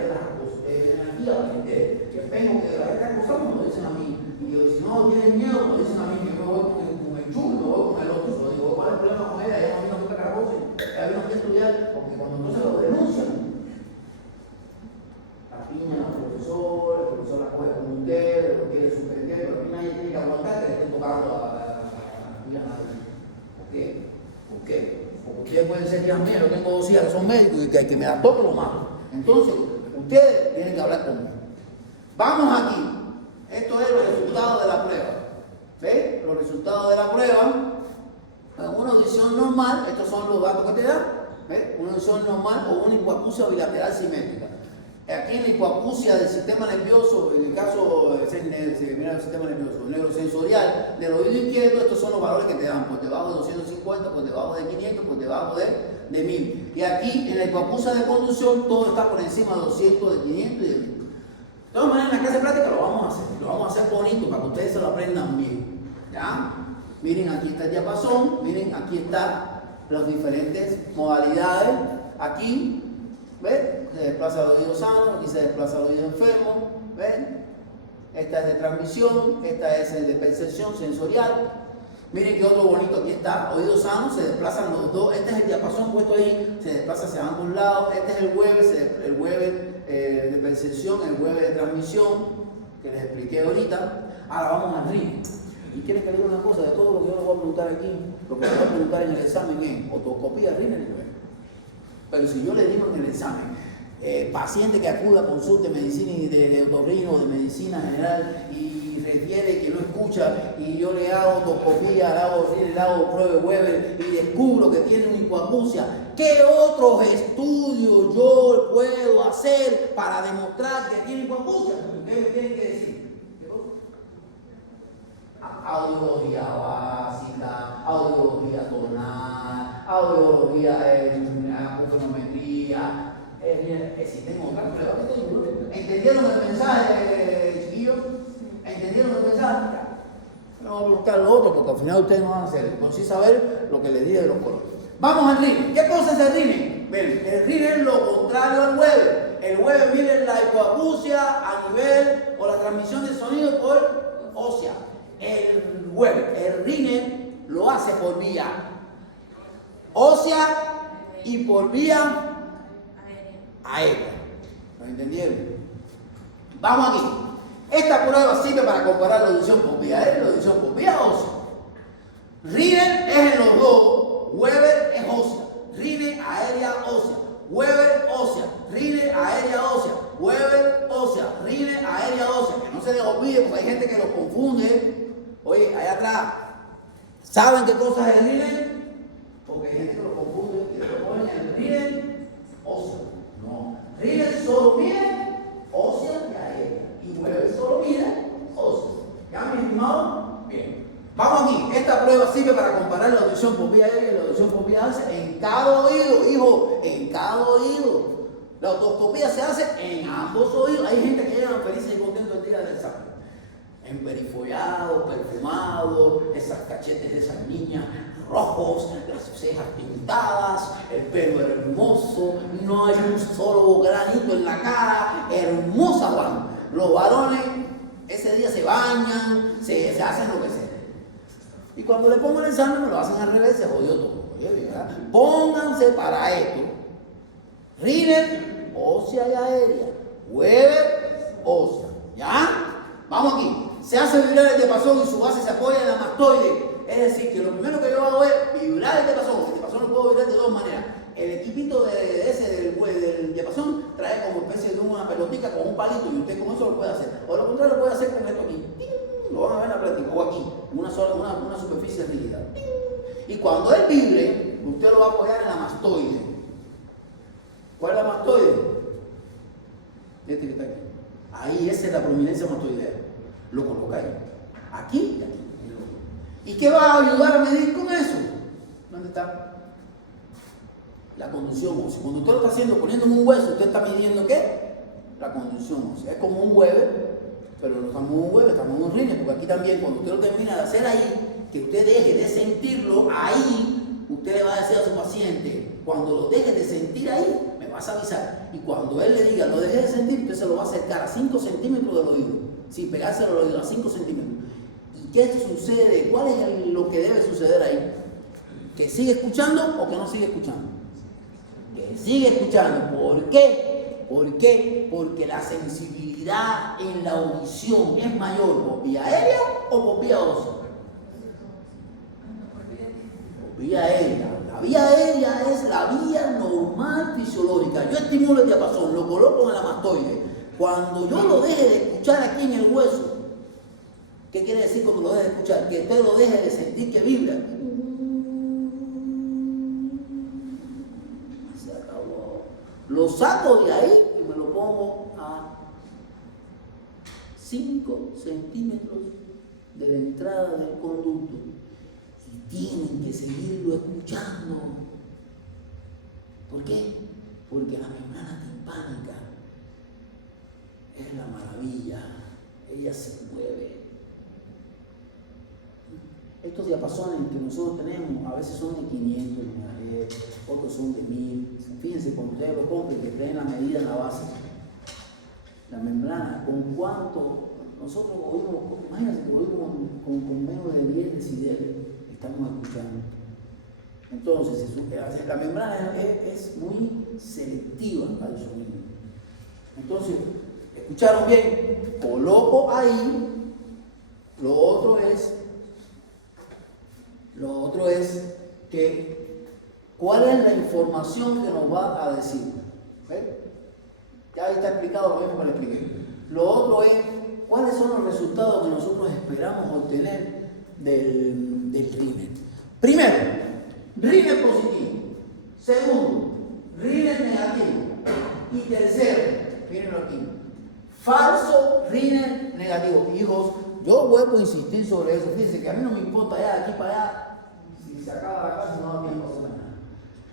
vengo, que las cosas me lo dicen a mí. Y yo, si no tienen miedo, me dicen a mí que yo me voy con el chulo, me voy con el otro. Yo digo, ¿cuál es el problema con ella? Ella no vino a buscar caraboce, ella vino aquí a estudiar, porque cuando entonces lo denuncian, la piña al profesor, el profesor la coge con un dedo, lo quiere suspender, pero al final ella tiene que aguantar que le estén tocando a la piña. ¿Por qué? ¿Por qué? Porque ustedes pueden ser hijas mías, yo tengo 2 hijas que son médicos y que me da todo lo malo. Entonces, ustedes tienen que hablar conmigo. Vamos aquí. Esto es los resultados de la prueba. ¿Ves? Los resultados de la prueba. Una audición normal, estos son los datos que te dan. ¿Ves? Una audición normal o una hipoacusia bilateral simétrica. Aquí en la hipoacusia del sistema nervioso, en el caso del sistema nervioso neurosensorial del oído izquierdo, estos son los valores que te dan, por debajo de 250, por debajo de 500, por debajo de 1000. Y aquí en la hipoacusia de conducción todo está por encima de 200, de 500 y de 1000. De todas maneras, en la clase práctica lo vamos a hacer. Lo vamos a hacer bonito para que ustedes se lo aprendan bien. ¿Ya? Miren, aquí está el diapasón. Miren, aquí están las diferentes modalidades. Aquí, ¿ven? Se desplaza el oído sano, aquí se desplaza el oído enfermo. ¿Ven? Esta es de transmisión, esta es de percepción sensorial. Miren qué otro bonito, aquí está, oído sano, se desplazan los dos. Este es el diapasón puesto ahí, se desplaza hacia ambos lados. Este es el Weber de percepción, el Weber de transmisión, que les expliqué ahorita. Ahora vamos al RINE. Y quieren que le diga una cosa, de todo lo que yo les voy a preguntar aquí, lo que les voy a preguntar en el examen es otoscopía, RINE y Weber. Pero si yo le digo en el examen, paciente que acuda a consulta de medicina de otorrino, de medicina general y refiere que no escucha y yo le hago otoscopía, le hago prueba de Weber y descubro que tiene una hipoacusia, ¿qué otros estudios yo puedo hacer para demostrar que tiene hipoacusia? Ustedes me tienen que decir. Audiología básica, audiología tonal, audiología fonometría. Existen otras pruebas que te digo. ¿Entendieron el mensaje, chiquillos? ¿Entendieron el mensaje? No voy a preguntar lo otro porque al final ustedes no van a hacer, pero sí saber lo que les dije de los colores. Vamos al RINE. ¿Qué cosa es el RINE? Miren, el RINE es lo contrario al Weber. El Weber mide la hipoacusia a nivel o la transmisión de sonido por ósea. El Weber, el RINE lo hace por vía ósea y por vía aérea. ¿Lo entendieron? Vamos aquí. Esta prueba sirve para comparar la audición por vía aérea y la audición por vía ósea. RINE es en los dos, Weber es ósea. RINE aérea ósea, Weber ósea, RINE aérea ósea, Weber ósea, RINE aérea ósea. Que no se les olvide porque hay gente que lo confunde. Oye, allá atrás, ¿saben qué cosa es el RINE? Porque hay gente que lo confunde y lo ponen el RINE ósea. No, RINE solo mide ósea y aérea. Y Weber solo mide ósea. ¿Ya, mi estimado? Bien. Vamos aquí. Esta prueba sirve para comparar la audición por vía aérea y la audición por vía ósea en cada oído, hijo, en cada oído. La otoscopía se hace en ambos oídos. Hay gente que llega felices y contentos el día del examen. Emperifollados, perfumados, esas cachetes de esas niñas rojos, las cejas pintadas, el pelo hermoso, no hay un solo granito en la cara, hermosa van. Los varones ese día se bañan, se hacen lo que sea. Y cuando le pongo el examen me lo hacen al revés, se jodió todo. ¿Verdad? Pónganse para esto. RINE, ósea y aérea. Weber, ósea. ¿Ya? Vamos aquí. Se hace vibrar el diapasón y su base se apoya en la mastoide. Es decir, que lo primero que yo hago es vibrar el diapasón. El diapasón lo puedo vibrar de dos maneras. El equipito del diapasón trae como especie de una pelotica con un palito y usted con eso lo puede hacer. O lo contrario lo puede hacer con esto aquí. Lo van a ver en la práctica. O aquí, una superficie rígida. Y cuando él vibre, usted lo va a apoyar en la mastoide. ¿Cuál es la mastoide? Este que está aquí. Ahí, esa es la prominencia mastoidea. Lo coloca ahí. Aquí y aquí. ¿Y qué va a ayudar a medir con eso? ¿Dónde está? La conducción ósea. Cuando usted lo está haciendo poniendo en un hueso, usted está midiendo ¿qué? La conducción ósea. Es como un Weber, pero no estamos en un Weber, estamos en un RINE, porque aquí también cuando usted lo termina de hacer ahí, que usted deje de sentirlo ahí, usted le va a decir a su paciente, cuando lo deje de sentir ahí, me vas a avisar. Y cuando él le diga, lo deje de sentir, usted se lo va a acercar a 5 centímetros del oído, sin pegárselo al oído, a 5 centímetros. ¿Y qué sucede? ¿Cuál es lo que debe suceder ahí? ¿Que sigue escuchando o que no sigue escuchando? Que sigue escuchando. ¿Por qué? ¿Por qué? Porque la sensibilidad en la audición es mayor por vía aérea o por vía ósea. Por vía aérea. La vía aérea es la vía normal fisiológica. Yo estimulo el diapasón, lo coloco en la mastoide. Cuando yo lo deje de escuchar aquí en el hueso, ¿qué quiere decir cuando lo deje de escuchar? Que usted lo deje de sentir que vibra. Se acabó. Lo saco de ahí y me lo pongo a 5 centímetros de la entrada del conducto. Y tienen que seguirlo escuchando. ¿Por qué? Porque la membrana timpánica es la maravilla. Ella se mueve. Estos diapasones que nosotros tenemos a veces son de 500 MHz, otros son de 1000. Fíjense, cuando ustedes lo compren, que traen la medida en la base. La membrana, ¿con cuánto? Nosotros oímos, imagínense que oímos con menos de 10 decibeles, estamos escuchando. Entonces, la membrana es muy selectiva al sonido. Entonces, ¿escucharon bien? Coloco ahí. Lo otro es que, ¿cuál es la información que nos va a decir? ¿Ven? Ya ahí está explicado lo mismo que le expliqué. Lo otro es, ¿cuáles son los resultados que nosotros esperamos obtener del Riner? Primero, Riner positivo. Segundo, Riner negativo. Y tercero, mírenlo aquí, falso Riner negativo. Hijos, yo vuelvo a insistir sobre eso. Fíjense que a mí no me importa ya de aquí para allá. Si se acaba la clase no da tiempo a hacer nada.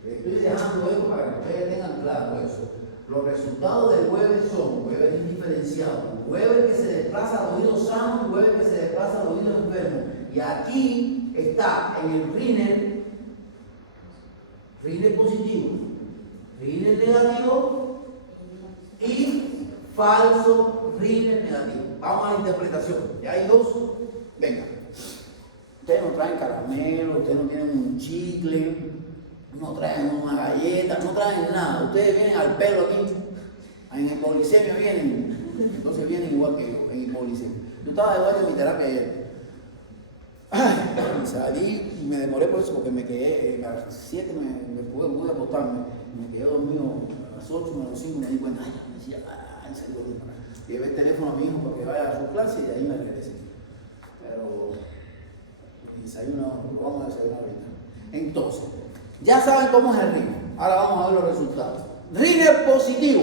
Estoy dejando esto para que ustedes tengan claro eso. Los resultados del Weber son Weber indiferenciado, Weber que se desplaza al oído sano y Weber que se desplaza al oído enfermo. Y aquí está en el Riner positivo, Riner negativo y falso Riner negativo. Vamos a la interpretación. Ya hay dos. Venga. Ustedes no traen caramelo, ustedes no tienen un chicle, no traen una galleta, no traen nada. Ustedes vienen al pelo aquí. En el polisemio vienen. Entonces vienen igual que yo, en el polisemio. Yo estaba de vuelta en mi terapia ayer. Ay, salí y me demoré por eso porque me quedé a las 7 me pude acostarme. Me quedé dormido a las 8 menos 5 y me di cuenta. Ay, me decía, salí dormido. Llevé el teléfono a mi hijo para que vaya a su clase y de ahí me regresé. Pero lo vamos a desayunar ahorita. Entonces, ya saben cómo es el Riner. Ahora vamos a ver los resultados. Riner positivo.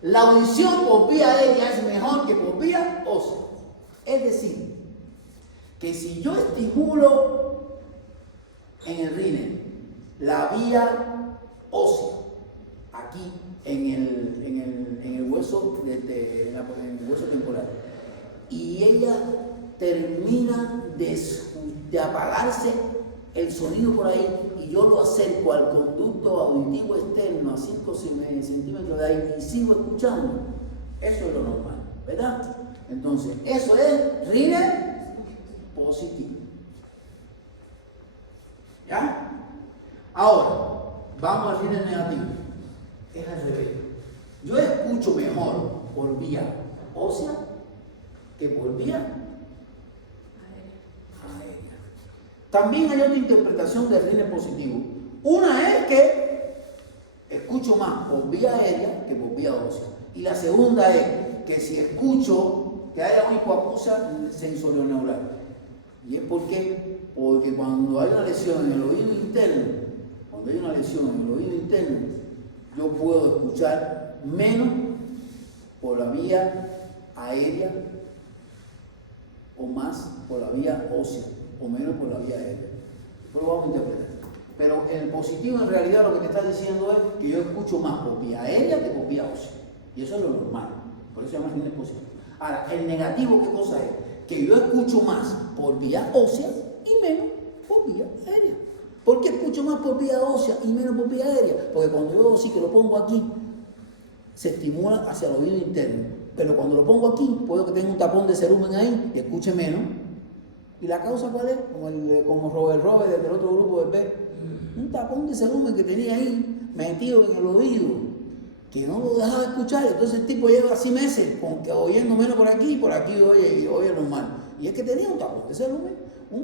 La audición por vía aérea es mejor que por vía ósea. Es decir, que si yo estimulo en el Riner la vía ósea, aquí en el hueso en el hueso temporal, y ella termina de apagarse el sonido por ahí y yo lo acerco al conducto auditivo externo a 5 centímetros de ahí y sigo escuchando, eso es lo normal, ¿verdad? Entonces, eso es Riner positivo. ¿Ya? Ahora, vamos al Riner negativo. Es al revés. Yo escucho mejor por vía ósea que por vía aérea. También hay otra interpretación del Riner positivo. Una es que escucho más por vía aérea que por vía ósea. Y la segunda es que si escucho que haya una hipoacusia sensorio-neural. ¿Y es por qué? Porque cuando hay una lesión en el oído interno, yo puedo escuchar menos por la vía aérea o más por la vía ósea o menos por la vía aérea. Después lo vamos a interpretar. Pero el positivo en realidad lo que te está diciendo es que yo escucho más por vía aérea que por vía ósea. Y eso es lo normal. Por eso se llama Riner positivo. Ahora, el negativo, ¿qué cosa es? Que yo escucho más por vía ósea y menos por vía aérea. ¿Por qué escucho más por vía ósea y menos por vía aérea? Porque cuando yo sí que lo pongo aquí, se estimula hacia el oído interno. Pero cuando lo pongo aquí, puedo que tenga un tapón de cerumen ahí y escuche menos. ¿Y la causa cuál es? Como Robert del otro grupo de P. Un tapón de cerumen que tenía ahí, metido en el oído, que no lo dejaba escuchar. Entonces el tipo lleva así meses, oyendo menos por aquí oye normal. Y es que tenía un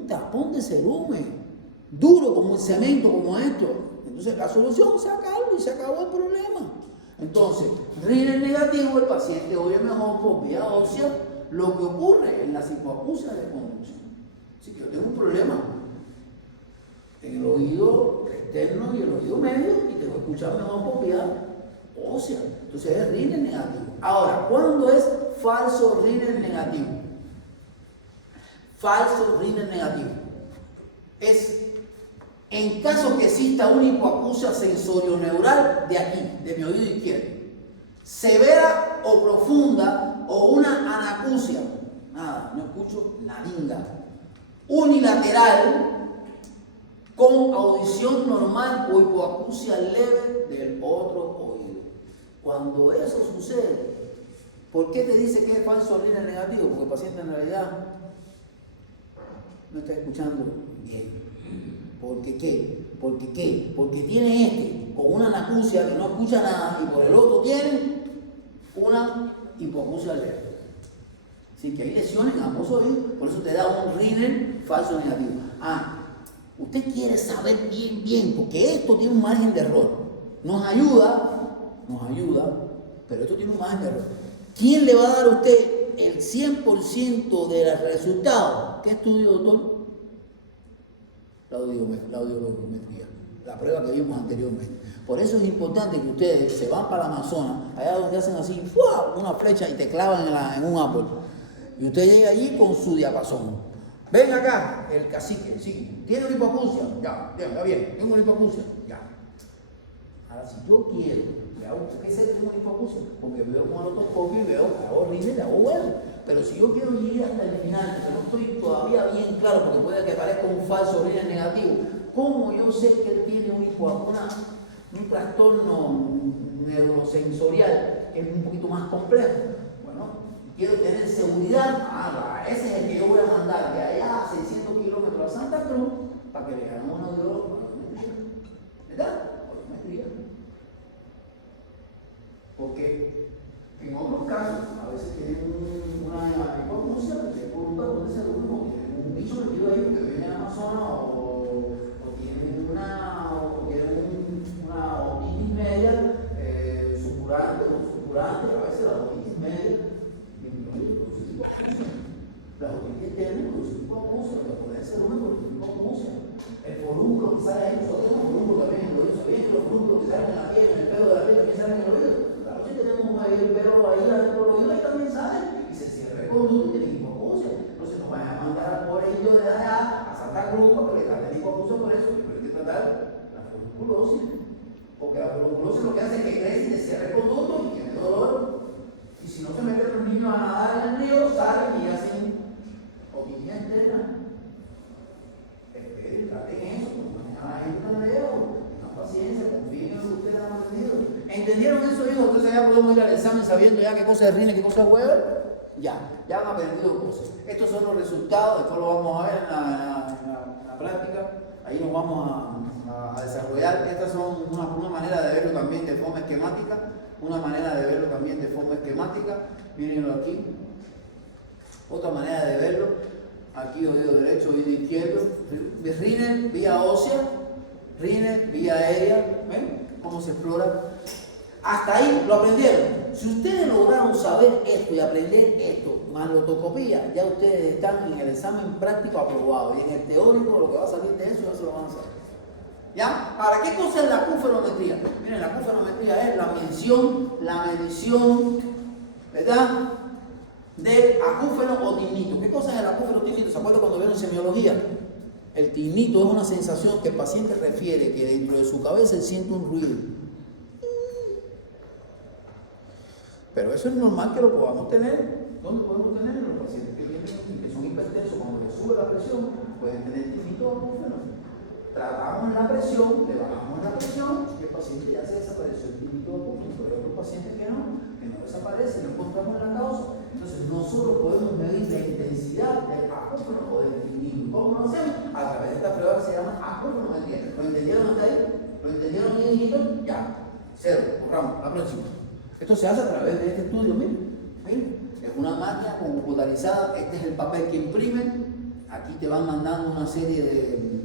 tapón de cerumen, duro como el cemento, como esto. Entonces la solución se acabó y se acabó el problema. Entonces, Rinel negativo, el paciente oye mejor por vía ósea lo que ocurre en las hipoacusias de conducción. Así que yo tengo un problema en el oído externo y el oído medio y tengo que escuchar mejor por vía ósea. Entonces es Rinel negativo. Ahora, ¿cuándo es falso Rinel negativo? Falso Rinel negativo es en caso que exista una hipoacusia sensorio-neural de aquí, de mi oído izquierdo, severa o profunda, o una anacusia, nada, no escucho nadinga, unilateral, con audición normal o hipoacusia leve del otro oído. Cuando eso sucede, ¿por qué te dice que es falso Rinel negativo? Porque el paciente en realidad no está escuchando bien. ¿Por qué? Porque tiene con una anacusia que no escucha nada y por el otro tiene una hipoacusia leve. Así que hay lesiones en ambos oídos, por eso te da un Rinel falso negativo. Usted quiere saber bien, porque esto tiene un margen de error. Nos ayuda, pero esto tiene un margen de error. ¿Quién le va a dar a usted el 100% del resultado? ¿Qué estudio, doctor? La audiometría, la prueba que vimos anteriormente. Por eso es importante que ustedes se van para el Amazonas, allá donde hacen así, ¡fua!, una flecha y te clavan en un árbol. Y usted llega allí con su diapasón. Ven acá, el cacique, sí, ¿tiene una hipoacusia? Ya, bien, tengo una hipoacusia, ya. Ahora, si yo quiero, ¿por qué sé que tengo una hipoacusia? Porque veo con el otoscopio y veo, hago Rinel, hago bueno. Pero si yo quiero llegar hasta el final, que no estoy todavía bien claro, porque puede que parezca un falso Rinel negativo, ¿cómo yo sé que él tiene un trastorno neurosensorial que es un poquito más complejo? Bueno, quiero tener seguridad. Ese es el que yo voy a mandar de allá a 600 kilómetros a Santa Cruz para que le hagan una audiometría. ¿Verdad? Audiometría. Porque en otros casos, a veces tienen una hipoacusia, por un tapón de cerumen, tienen un bicho metido ahí que viene de Amazonas, o tienen una otitis media supurante, a veces la otitis media, las otitis tienen producen hipoacusia, la poder cerumen produce hipoacusia. El forúnculo que sale ahí, nosotros tenemos forúnculo también en el oído, ¿sabían que los forúnculos que salen en la piel, en el pelo de la piel, también salen en el oído? Si tenemos el pelo ahí adentro del oído, ahí también sale y se cierra el conducto y tiene hipoacusia. Entonces nos van a mandar por ello de allá a Santa Cruz para que le traten hipoacusia por eso, pero hay que tratar la forunculosis. Porque la forunculosis lo que hace es que crece y se cierra el conducto y tiene dolor. Y si no se meten los niños a nadar en el río, salen y hacen otitis externa. Traten eso, manejar a la gente tan lejos. Paciencia, confíen en lo que ustedes han aprendido. ¿Entendieron eso, hijos? Entonces ya podemos ir al examen sabiendo ya qué cosa es Rinel, qué cosa es Weber. Ya han aprendido cosas. Estos son los resultados, después lo vamos a ver en la práctica. Ahí nos vamos a desarrollar. Estas son una manera de verlo también de forma esquemática. Mírenlo aquí. Otra manera de verlo. Aquí oído derecho, oído izquierdo. Rinel, vía ósea. Rinel, vía aérea, ¿ven cómo se explora? Hasta ahí lo aprendieron. Si ustedes lograron saber esto y aprender esto, más la otoscopía, ya ustedes están en el examen práctico aprobado. Y en el teórico, lo que va a salir de eso, ya se lo van a saber. ¿Ya? ¿Para qué cosa es la acuferometría? Miren, la acuferometría es la medición, ¿verdad?, del acúfeno o tinnito. ¿Qué cosa es el acúfeno o tinnito? ¿Se acuerdan cuando vieron semiología? El tinnito es una sensación que el paciente refiere que dentro de su cabeza él siente un ruido. Pero eso es normal que lo podamos tener. ¿Dónde podemos tener? Los pacientes que son hipertensos, cuando les sube la presión, pueden tener tinnito o acúfeno. tratamos la presión, le bajamos la presión y el paciente ya se desapareció el líquido acúfeno, pero hay otros pacientes que no desaparece, no encontramos la causa. Entonces nosotros podemos medir la intensidad del acúfeno o del líquido. ¿Cómo lo hacemos? A través de esta prueba que se llama acúfenometría. ¿Lo entendieron hasta ahí? ¿Lo entendieron bien? Ya. Cero. Borramos. La próxima. Esto se hace a través de este estudio, miren. Es una máquina computarizada. Este es el papel que imprimen. Aquí te van mandando una serie de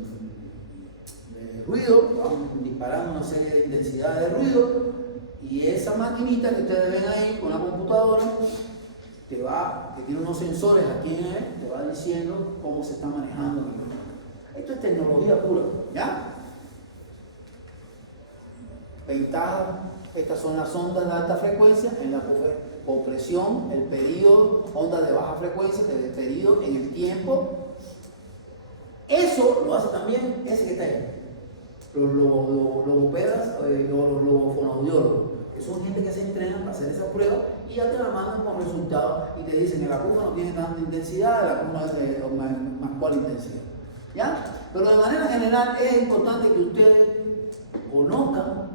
ruido, van disparando una serie de intensidades de ruido. Y esa maquinita que ustedes ven ahí con la computadora, que tiene unos sensores aquí en él, te va diciendo cómo se está manejando. Esto es tecnología pura, ¿ya? Ventaja, estas son las ondas de alta frecuencia en la compresión, el periodo, ondas de baja frecuencia, el periodo en el tiempo. Eso lo hace también ese que está ahí. Los logopedas o los logofonoaudiólogos, que son gente que se entrenan para hacer esa prueba y ya te la mandan con resultados y te dicen que el acúfeno no tiene tanta intensidad, el acúfeno es de más cual intensidad. ¿Ya? Pero de manera general es importante que ustedes conozcan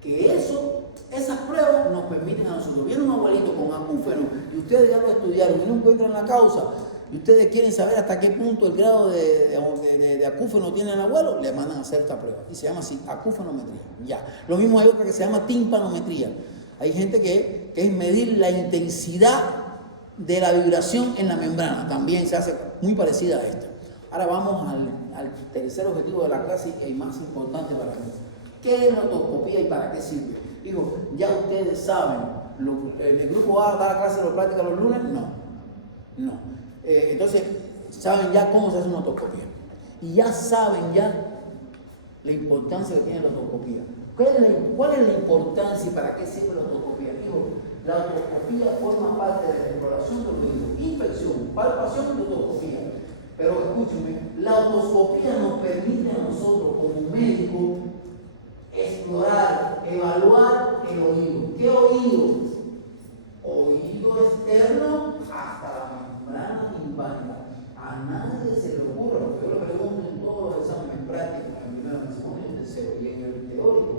que esas pruebas nos permiten a nosotros. Viene un abuelito con acúfeno y ustedes ya lo estudiaron y no encuentran la causa. Y ustedes quieren saber hasta qué punto el grado de acúfeno tiene el abuelo, le mandan a hacer esta prueba. Y se llama así, acúfenometría. Ya. Lo mismo hay otra que se llama timpanometría. Hay gente que es medir la intensidad de la vibración en la membrana. También se hace muy parecida a esta. Ahora vamos al tercer objetivo de la clase y el más importante para mí. ¿Qué es la otoscopía y para qué sirve? Digo, ya ustedes saben, ¿el grupo A da la clase de práctica los lunes? No. Entonces, saben ya cómo se hace una otoscopía. Y ya saben la importancia que tiene la otoscopía. ¿Cuál es la importancia y para qué sirve la otoscopía? Digo, la otoscopía forma parte de la exploración del oído, inspección, palpación y otoscopía. Pero escúchenme, la otoscopía nos permite a nosotros como médicos explorar, evaluar el oído. ¿Qué oído? Oído externo hasta la membrana timpánica. A nadie se le ocurre, lo que yo le pregunto en todos los exámenes prácticos, en el primero, en el segundo y en el tercero, y en el teórico,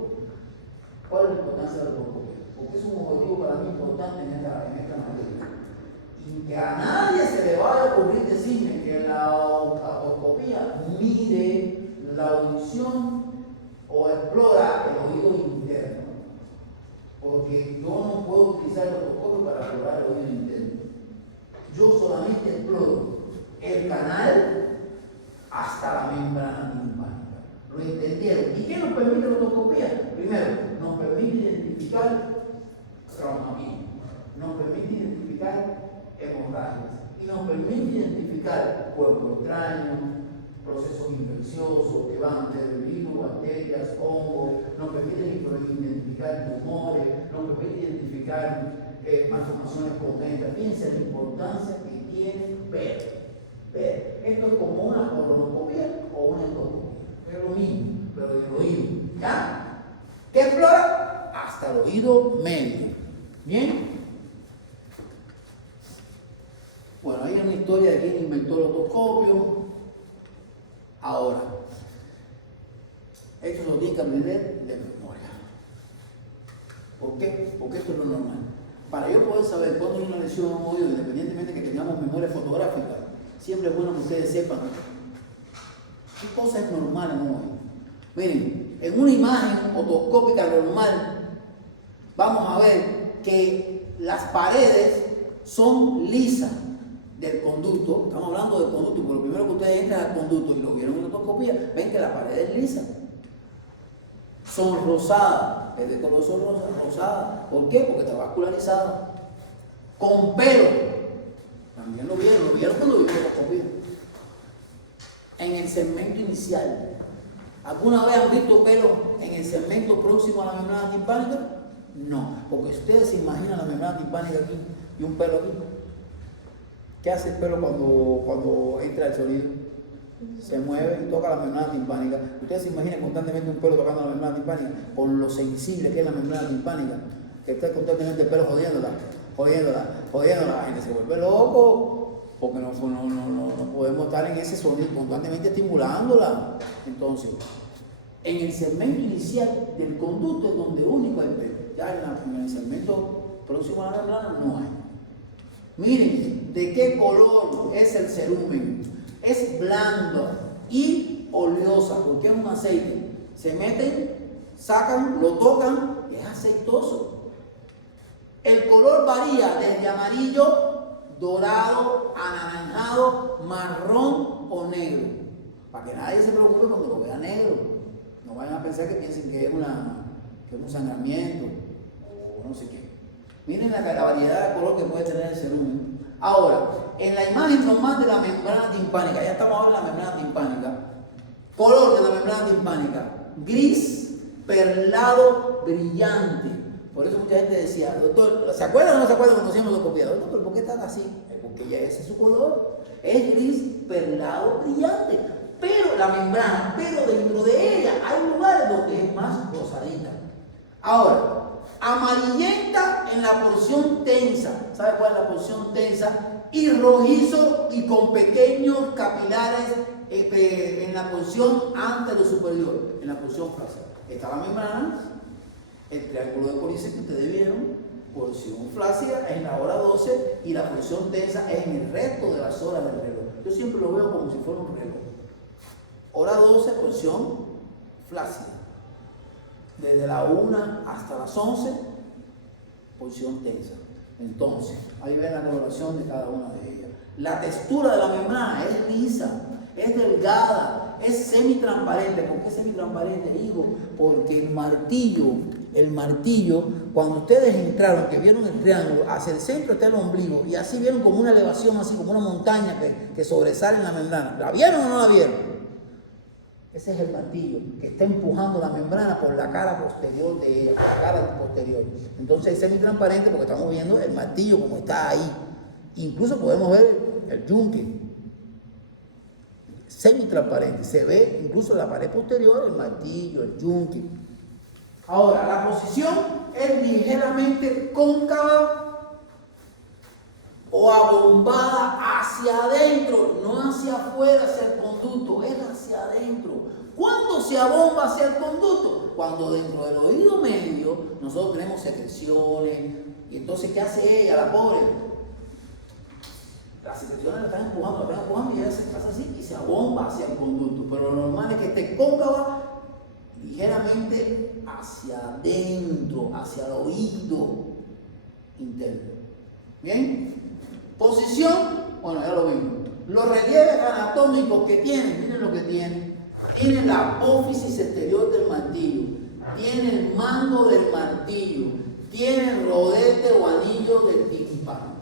¿cuál es la importancia de la otoscopía? Porque es un objetivo para mí importante en esta materia. Y que a nadie se le vaya a ocurrir decirme que la otoscopía mide la audición o explora el oído interno. Porque yo no puedo utilizar el otoscopio para explorar el oído interno. Yo solamente exploro el canal hasta la membrana timpánica. ¿Lo entendieron? ¿Y qué nos permite la otoscopía? Primero, nos permite identificar traumatismo, nos permite identificar hemorragias y nos permite identificar cuerpo extraño, procesos infecciosos que van desde virus, bacterias, hongos, nos permite identificar tumores, nos permite identificar malformaciones congénitas. Fíjense la importancia que tiene ver. Esto es como una colonoscopia o una endoscopia. Es lo mismo, pero del oído. ¿Ya? ¿Qué explora? Hasta el oído medio. ¿Bien? Bueno, hay una historia de quién inventó el otoscopio. Ahora, esto se lo tiene que aprender de memoria. ¿Por qué? Porque esto es lo normal. Para yo poder saber cuándo hay una lesión en un oído, independientemente de que tengamos memoria fotográfica, siempre es bueno que ustedes sepan qué cosa es normal en un oído. Miren, en una imagen otoscópica normal, vamos a ver que las paredes son lisas del conducto. Estamos hablando del conducto, porque lo primero que ustedes entran al conducto y lo vieron en la otoscopía, ven que la pared es lisa. Son rosadas, es de color rosada. ¿Por qué? Porque está vascularizada. Con pelo. También lo vieron cuando vieron la otoscopía. En el segmento inicial. ¿Alguna vez han visto pelo en el segmento próximo a la membrana timpánica? No, porque ustedes se imaginan la membrana timpánica aquí y un pelo aquí. ¿Qué hace el pelo cuando entra el sonido? Se mueve y toca la membrana timpánica. Ustedes se imaginan constantemente un pelo tocando la membrana timpánica, con lo sensible que es la membrana timpánica, que está constantemente el pelo jodiéndola. La gente se vuelve loco. porque no podemos estar en ese sonido constantemente estimulándola. Entonces, en el segmento inicial del conducto es donde único hay pelo. Ya en el segmento próximo a la membrana no hay. Miren, ¿de qué color es el cerumen? Es blando y oleosa, porque es un aceite. Se meten, sacan, lo tocan, es aceitoso. El color varía desde amarillo, dorado, anaranjado, marrón o negro. Para que nadie se preocupe cuando lo vea negro. No vayan a pensar que piensen que es un sangramiento o no sé qué. Miren la variedad de color que puede tener el cerumen. Ahora, en la imagen normal de la membrana timpánica, ya estamos ahora en la membrana timpánica. Color de la membrana timpánica: gris, perlado, brillante. Por eso mucha gente decía, doctor, ¿se acuerdan o no se acuerdan cuando hacíamos endoscopía? Doctor, ¿pero por qué están así? Porque ya ese es su color. Es gris, perlado, brillante. Pero la membrana, pero dentro de ella hay lugares donde es más rosadita. Ahora, amarillenta en la porción tensa. ¿Sabe cuál es la porción tensa? Y rojizo y con pequeños capilares en la porción antero superior, en la porción flácida. Está la membrana, el triángulo de Police que ustedes vieron, porción flácida en la hora 12 y la porción tensa es en el resto de las horas del reloj. Yo siempre lo veo como si fuera un reloj. Hora 12, porción flácida. Desde la 1 hasta las 11, porción tensa. Entonces, ahí ven la coloración de cada una de ellas. La textura de la membrana es lisa, es delgada, es semitransparente. ¿Por qué semitransparente, hijo? Porque el martillo, cuando ustedes entraron, que vieron el triángulo, hacia el centro está el ombligo, y así vieron como una elevación, así como una montaña que sobresale en la membrana. ¿La vieron o no la vieron? Ese es el martillo que está empujando la membrana por la cara posterior de ella, por la cara posterior. Entonces es semitransparente porque estamos viendo el martillo como está ahí. Incluso podemos ver el yunque. Semitransparente. Se ve incluso en la pared posterior el martillo, el yunque. Ahora, la posición es ligeramente cóncava o abombada hacia adentro, no hacia afuera, hacia el conducto, es hacia adentro. ¿Cuándo se abomba hacia el conducto? Cuando dentro del oído medio nosotros tenemos secreciones. Y entonces, ¿qué hace ella, la pobre? Las secreciones la están empujando y ella se pasa así y se abomba hacia el conducto. Pero lo normal es que esté cóncava ligeramente hacia adentro, hacia el oído interno. ¿Bien? Posición, bueno, ya lo vimos. Los relieves anatómicos que tienen, miren lo que tienen. Tiene la apófisis exterior del martillo, tiene el mango del martillo, tiene el rodete o anillo del tímpano.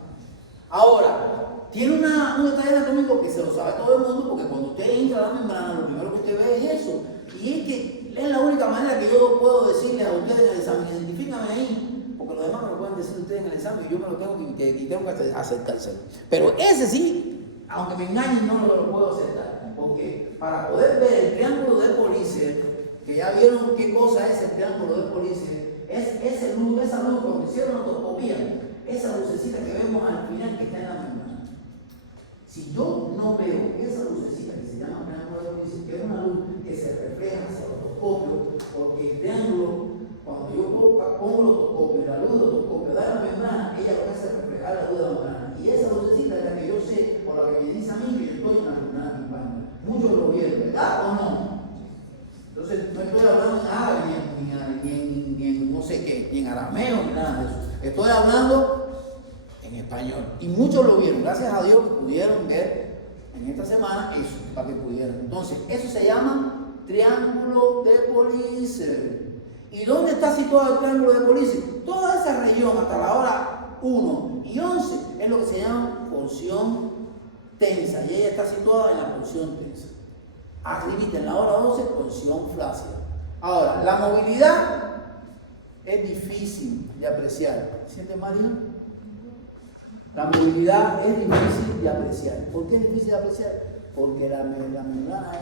Ahora, tiene un detalle anatómico que se lo sabe todo el mundo, porque cuando usted entra a la membrana, lo primero que usted ve es eso. Y es que es la única manera que yo puedo decirles a ustedes en el examen: identifícame ahí, porque los demás me lo pueden decir ustedes en el examen y yo me lo tengo que aceptárselo. Pero ese sí, aunque me engañen, no lo puedo aceptar. Porque para poder ver el triángulo de Police, que ya vieron qué cosa es el triángulo de Police, es esa luz cuando hicieron la endoscopía, esa lucecita que vemos al final que está en la membrana. Si yo no veo esa lucecita que se llama triángulo de Police, que es una luz que se refleja hacia el otoscopio, porque el triángulo, cuando yo pongo el otoscopio y la luz del otoscopio da en la membrana, ella lo que hace es reflejar la luz de la membrana. Y esa lucecita es la que yo sé, o la que me dice a mí que yo estoy en la membrana timpánica. Muchos lo vieron, ¿verdad o no? Entonces, no estoy hablando en árabe, ni en no sé qué, ni en arameo, ni nada de eso. Estoy hablando en español. Y muchos lo vieron. Gracias a Dios que pudieron ver en esta semana eso, para que pudieran. Entonces, eso se llama triángulo de Police. ¿Y dónde está situado el triángulo de Police? Toda esa región, hasta la hora 1 y 11, es lo que se llama porción tensa, y ella está situada en la porción tensa. Arribita en la hora 12, porción flácida. Ahora, la movilidad es difícil de apreciar. ¿Siente, María? La movilidad es difícil de apreciar. ¿Por qué es difícil de apreciar? Porque la membrana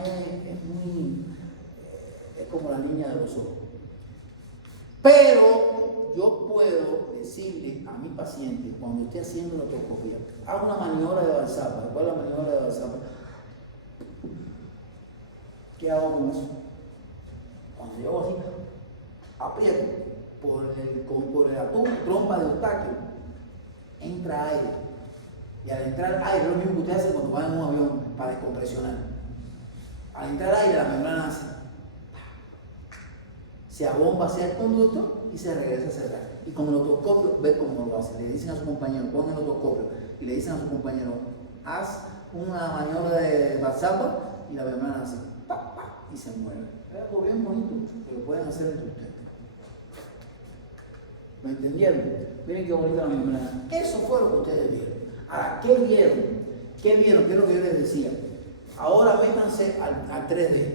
es como la niña de los ojos. Pero yo puedo decirle Mire, a mi paciente, cuando esté haciendo la otoscopia, hago una maniobra de Valsalva. ¿Cuál es la maniobra de Valsalva? ¿Qué hago con eso? Cuando yo hago así, aprieto por la trompa de Eustaquio, entra aire. Y al entrar aire, es lo mismo que usted hace cuando va en un avión para descompresionar. Al entrar aire, la membrana hace, se abomba hacia el conducto y se regresa a cerrar. Y con el otoscopio, ve cómo lo hace. Le dicen a su compañero, pon el otoscopio, y le dicen a su compañero, haz una maniobra de Valsalva y la membrana hace, pa, pa, y se mueve. Es algo bien bonito que lo pueden hacer entre ustedes. ¿Me entendieron? Miren qué bonita la membrana. Eso fue lo que ustedes vieron. Ahora, ¿qué vieron? ¿Qué vieron? ¿Qué es lo que yo les decía? Ahora métanse al 3D,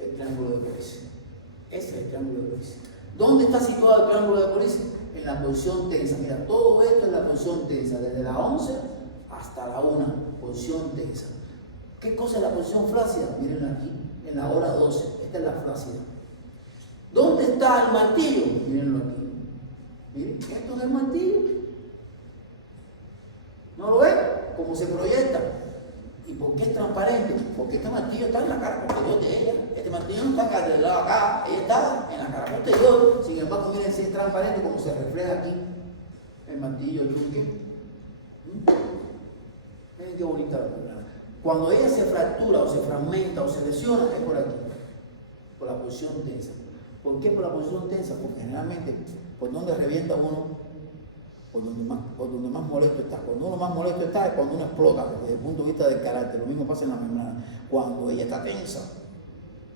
el triángulo de Police. Ese es el triángulo de Police. ¿Dónde está situado el triángulo de Police? En la posición tensa. Mira, todo esto es la posición tensa, desde la 11 hasta la 1, posición tensa. ¿Qué cosa es la posición flácida? Miren aquí, en la hora 12. Esta es la flácida. ¿Dónde está el martillo? Mírenlo aquí. Miren, esto es el martillo. ¿No lo ven? ¿Cómo se proyecta? ¿Y por qué es transparente? Porque este martillo está en la cara posterior de ella. Este martillo no está acá del lado acá, ella está en la cara posterior. Sin embargo, miren si es transparente como se refleja aquí el martillo, el yunque. Miren qué bonita la membrana. Cuando ella se fractura o se fragmenta o se lesiona, es por aquí, por la posición tensa. ¿Por qué por la posición tensa? Porque generalmente, ¿por dónde revienta uno? Por donde más molesto está. Cuando uno más molesto está es cuando uno explota, desde el punto de vista del carácter. Lo mismo pasa en la membrana. Cuando ella está tensa,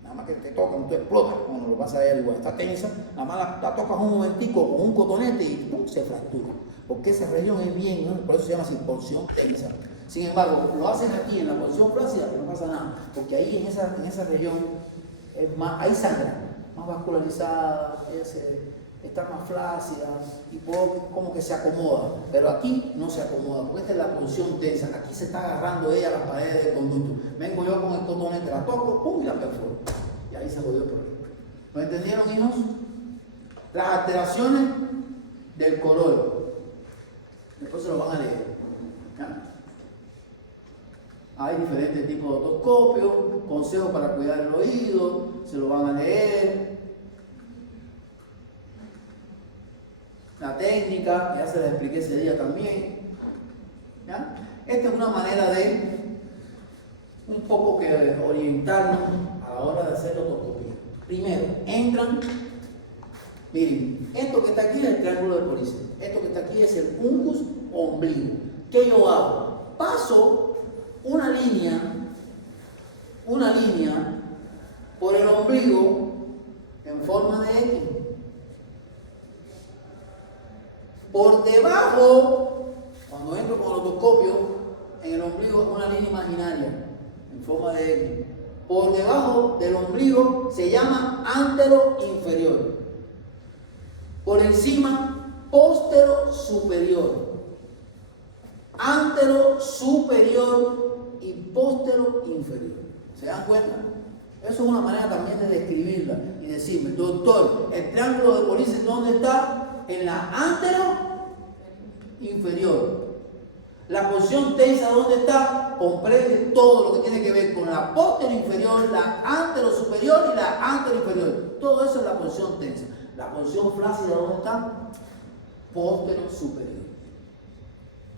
nada más que te tocan, tú explotas. Cuando lo pasa a ella igual, está tensa, nada más la tocas un momentico con un cotonete y ¡pum!, se fractura. Porque esa región es bien, ¿no? Por eso se llama así, porción tensa. Sin embargo, lo hacen aquí en la posición flácida, no pasa nada. Porque ahí en esa región es más, hay sangre, más vascularizada, está más flácida y como que se acomoda, pero aquí no se acomoda, porque esta es la posición tensa. Aquí se está agarrando ella a las paredes del conducto. Vengo yo con el cotonete, la toco, pum, y la perforo. Y ahí se jodió el problema. ¿Lo entendieron, hijos? Las alteraciones del color. Después se lo van a leer. ¿Ya? Hay diferentes tipos de otoscopios, consejos para cuidar el oído, se lo van a leer. La técnica, ya se la expliqué ese día también. ¿Ya? Esta es una manera de un poco que orientarnos a la hora de hacer la otoscopia. Primero, entran, miren, esto que está aquí es el triángulo de Police. Esto que está aquí es el uncus ombligo. ¿Qué yo hago? Paso una línea por el ombligo en forma de X. Por debajo, cuando entro con el otoscopio, en el ombligo una línea imaginaria en forma de X. Por debajo del ombligo se llama antero inferior. Por encima, póstero superior. Antero superior y póstero inferior. ¿Se dan cuenta? Eso es una manera también de describirla y decirme, doctor, el triángulo de Police, ¿dónde está? En la antero inferior. La posición tensa, ¿dónde está? Comprende todo lo que tiene que ver con la póstero inferior, la antero superior y la antero inferior. Todo eso es la posición tensa. La posición flácida, ¿dónde está? Póstero superior.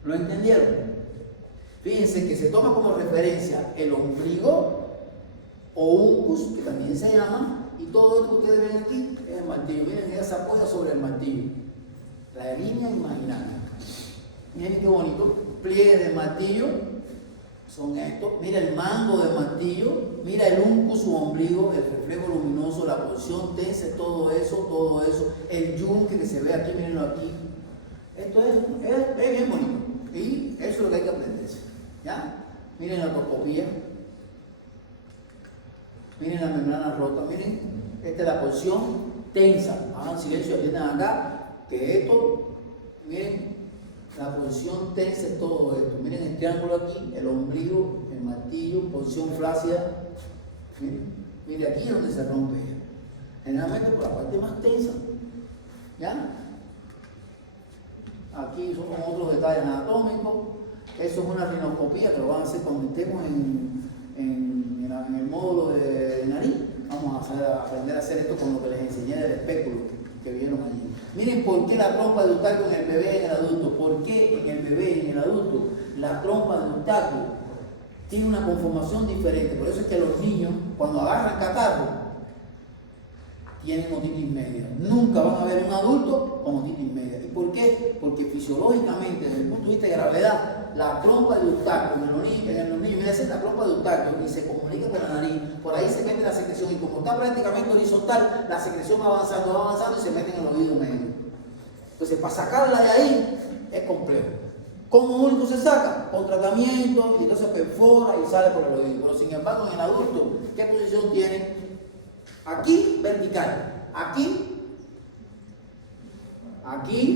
¿Lo entendieron? Fíjense que se toma como referencia el ombligo o uncus, que también se llama, y todo esto que ustedes ven aquí es el martillo. Miren, ella se apoya sobre el martillo. La línea imaginaria. Miren qué bonito. Pliegues del martillo son estos. Mira el mango del martillo. Mira el uncus o ombligo, el reflejo luminoso, la posición tensa, todo eso. El yunque que se ve aquí, mírenlo aquí. Esto es bien bonito. Y eso es lo que hay que aprenderse. ¿Ya? Miren la otoscopia. Miren la membrana rota. Miren, esta es la posición tensa. Hagan silencio, atiendan acá. Que esto, miren, la posición tensa es todo esto. Miren el triángulo aquí, el ombligo, el martillo, posición flácida. Miren aquí es donde se rompe. Generalmente por la parte más tensa. ¿Ya? Aquí son otros detalles anatómicos. Eso es una rinoscopía que lo van a hacer cuando estemos en el módulo de nariz. Vamos a aprender a hacer esto con lo que les enseñé del espéculo que vieron allí. Miren por qué la trompa de Eustaquio en el bebé y en el adulto. ¿Por qué en el bebé y en el adulto la trompa de Eustaquio tiene una conformación diferente? Por eso es que los niños, cuando agarran catarro, tienen otitis media. Nunca van a ver un adulto con otitis media. ¿Y por qué? Porque fisiológicamente, desde el punto de vista de gravedad, la trompa de Eustaquio en los niños, mira, esa es la trompa de Eustaquio y se comunica con la nariz, por ahí se mete la secreción y como está prácticamente horizontal, la secreción va avanzando y se mete en el oído medio. Entonces, para sacarla de ahí es complejo. ¿Cómo único se saca? Con tratamiento y entonces perfora y sale por el oído. Pero sin embargo, en el adulto, ¿qué posición tiene? Aquí vertical, aquí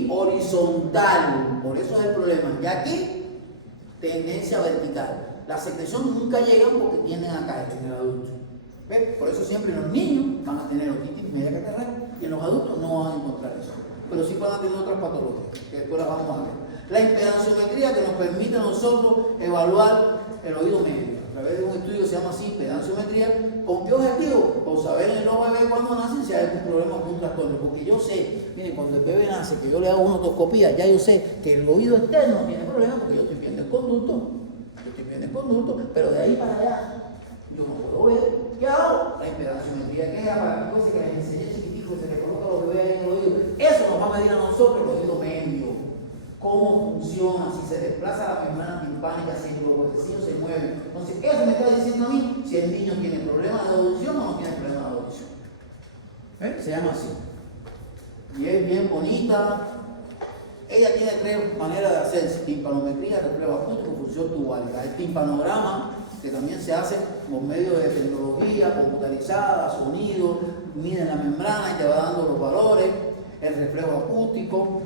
horizontal, por eso es el problema. Y aquí tendencia vertical. Las secreciones nunca llegan porque tienden a caer en el adulto. ¿Ves? Por eso siempre los niños van a tener otitis media catarral y en los adultos no van a encontrar eso. Pero sí van a tener otras patologías, que después las vamos a ver. La impedanciometría que nos permite a nosotros evaluar el oído medio. A través de un estudio que se llama así, impedanciometría. ¿Con qué objetivo? Por saber en los bebés cuando nacen si hay algún problema o algún trastorno. Porque yo sé, miren, cuando el bebé nace, que yo le hago una otoscopía, ya yo sé que el oído externo tiene problemas porque yo estoy viendo el conducto, pero de ahí para allá yo no puedo ver. ¿Qué hago? La impedanciometría, que es para que cosas que les enseñé chiquitico, se le coloca a los bebés en el oído. Eso nos va a medir a nosotros el oído medio. Cómo funciona, si se desplaza la membrana timpánica, si los huesecillos se mueven. Entonces, eso me está diciendo a mí si el niño tiene problemas de audición o no tiene problemas de audición. Se llama así. Y es bien bonita. Ella tiene tres maneras de hacerse: timpanometría, reflejo acústico, función tubálica. El timpanograma, que también se hace por medio de tecnología computarizada, sonido, mide la membrana y te va dando los valores. El reflejo acústico.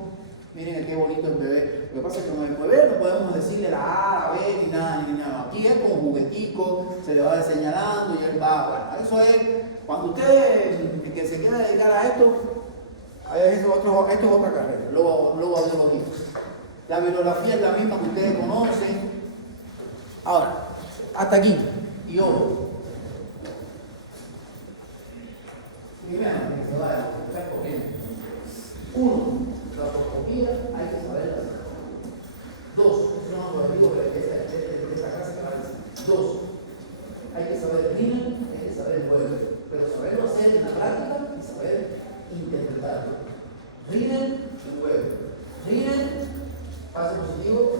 Miren qué bonito el bebé. Lo que pasa es que con el bebé no podemos decirle la A, la B, ni nada. Aquí es con juguetico, se le va señalando y él va. Eso es, cuando usted que se quiera dedicar a esto, esto es otra carrera, logoaudiología. La bibliografía es la misma que ustedes conocen. Ahora, hasta aquí. Y ojo. Primero, que se vaya, está corriendo. Uno. La otoscopía hay que saberla hacer. Dos, eso no lo digo de esta clase que parece. Dos, hay que saber el rímel, hay que saber el vuelo, pero saberlo hacer en la práctica y saber interpretarlo. Rímel y vuelo. Rímel, paso positivo,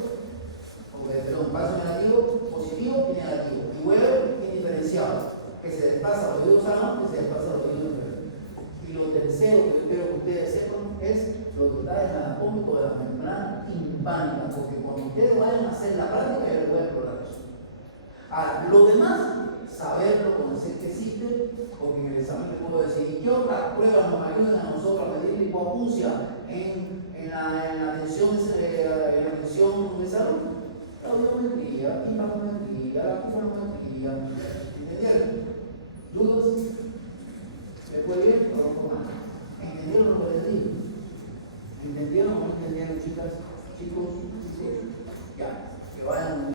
paso negativo, positivo y negativo. Y vuelo indiferenciado, que se desplaza al oído sano, que se desplaza al oído enfermo. Y lo tercero que yo quiero que ustedes sepan es los detalles anatómicos de la membrana timpánica, porque cuando ustedes vayan a hacer la práctica, yo les voy a explorar eso. Ahora, lo demás, saberlo, conocer que existe, porque en el examen les puedo decir, ¿y qué otras pruebas nos ayudan a nosotros a medir la hipoacusia en la tensión de salud? La audiometría, timpanometría, la pulmonometría, ¿entendieron? ¿Dudas? ¿Se puede ir? ¿Entendieron lo que les digo? ¿Entendieron o no entendieron, chicas? Chicos, ya.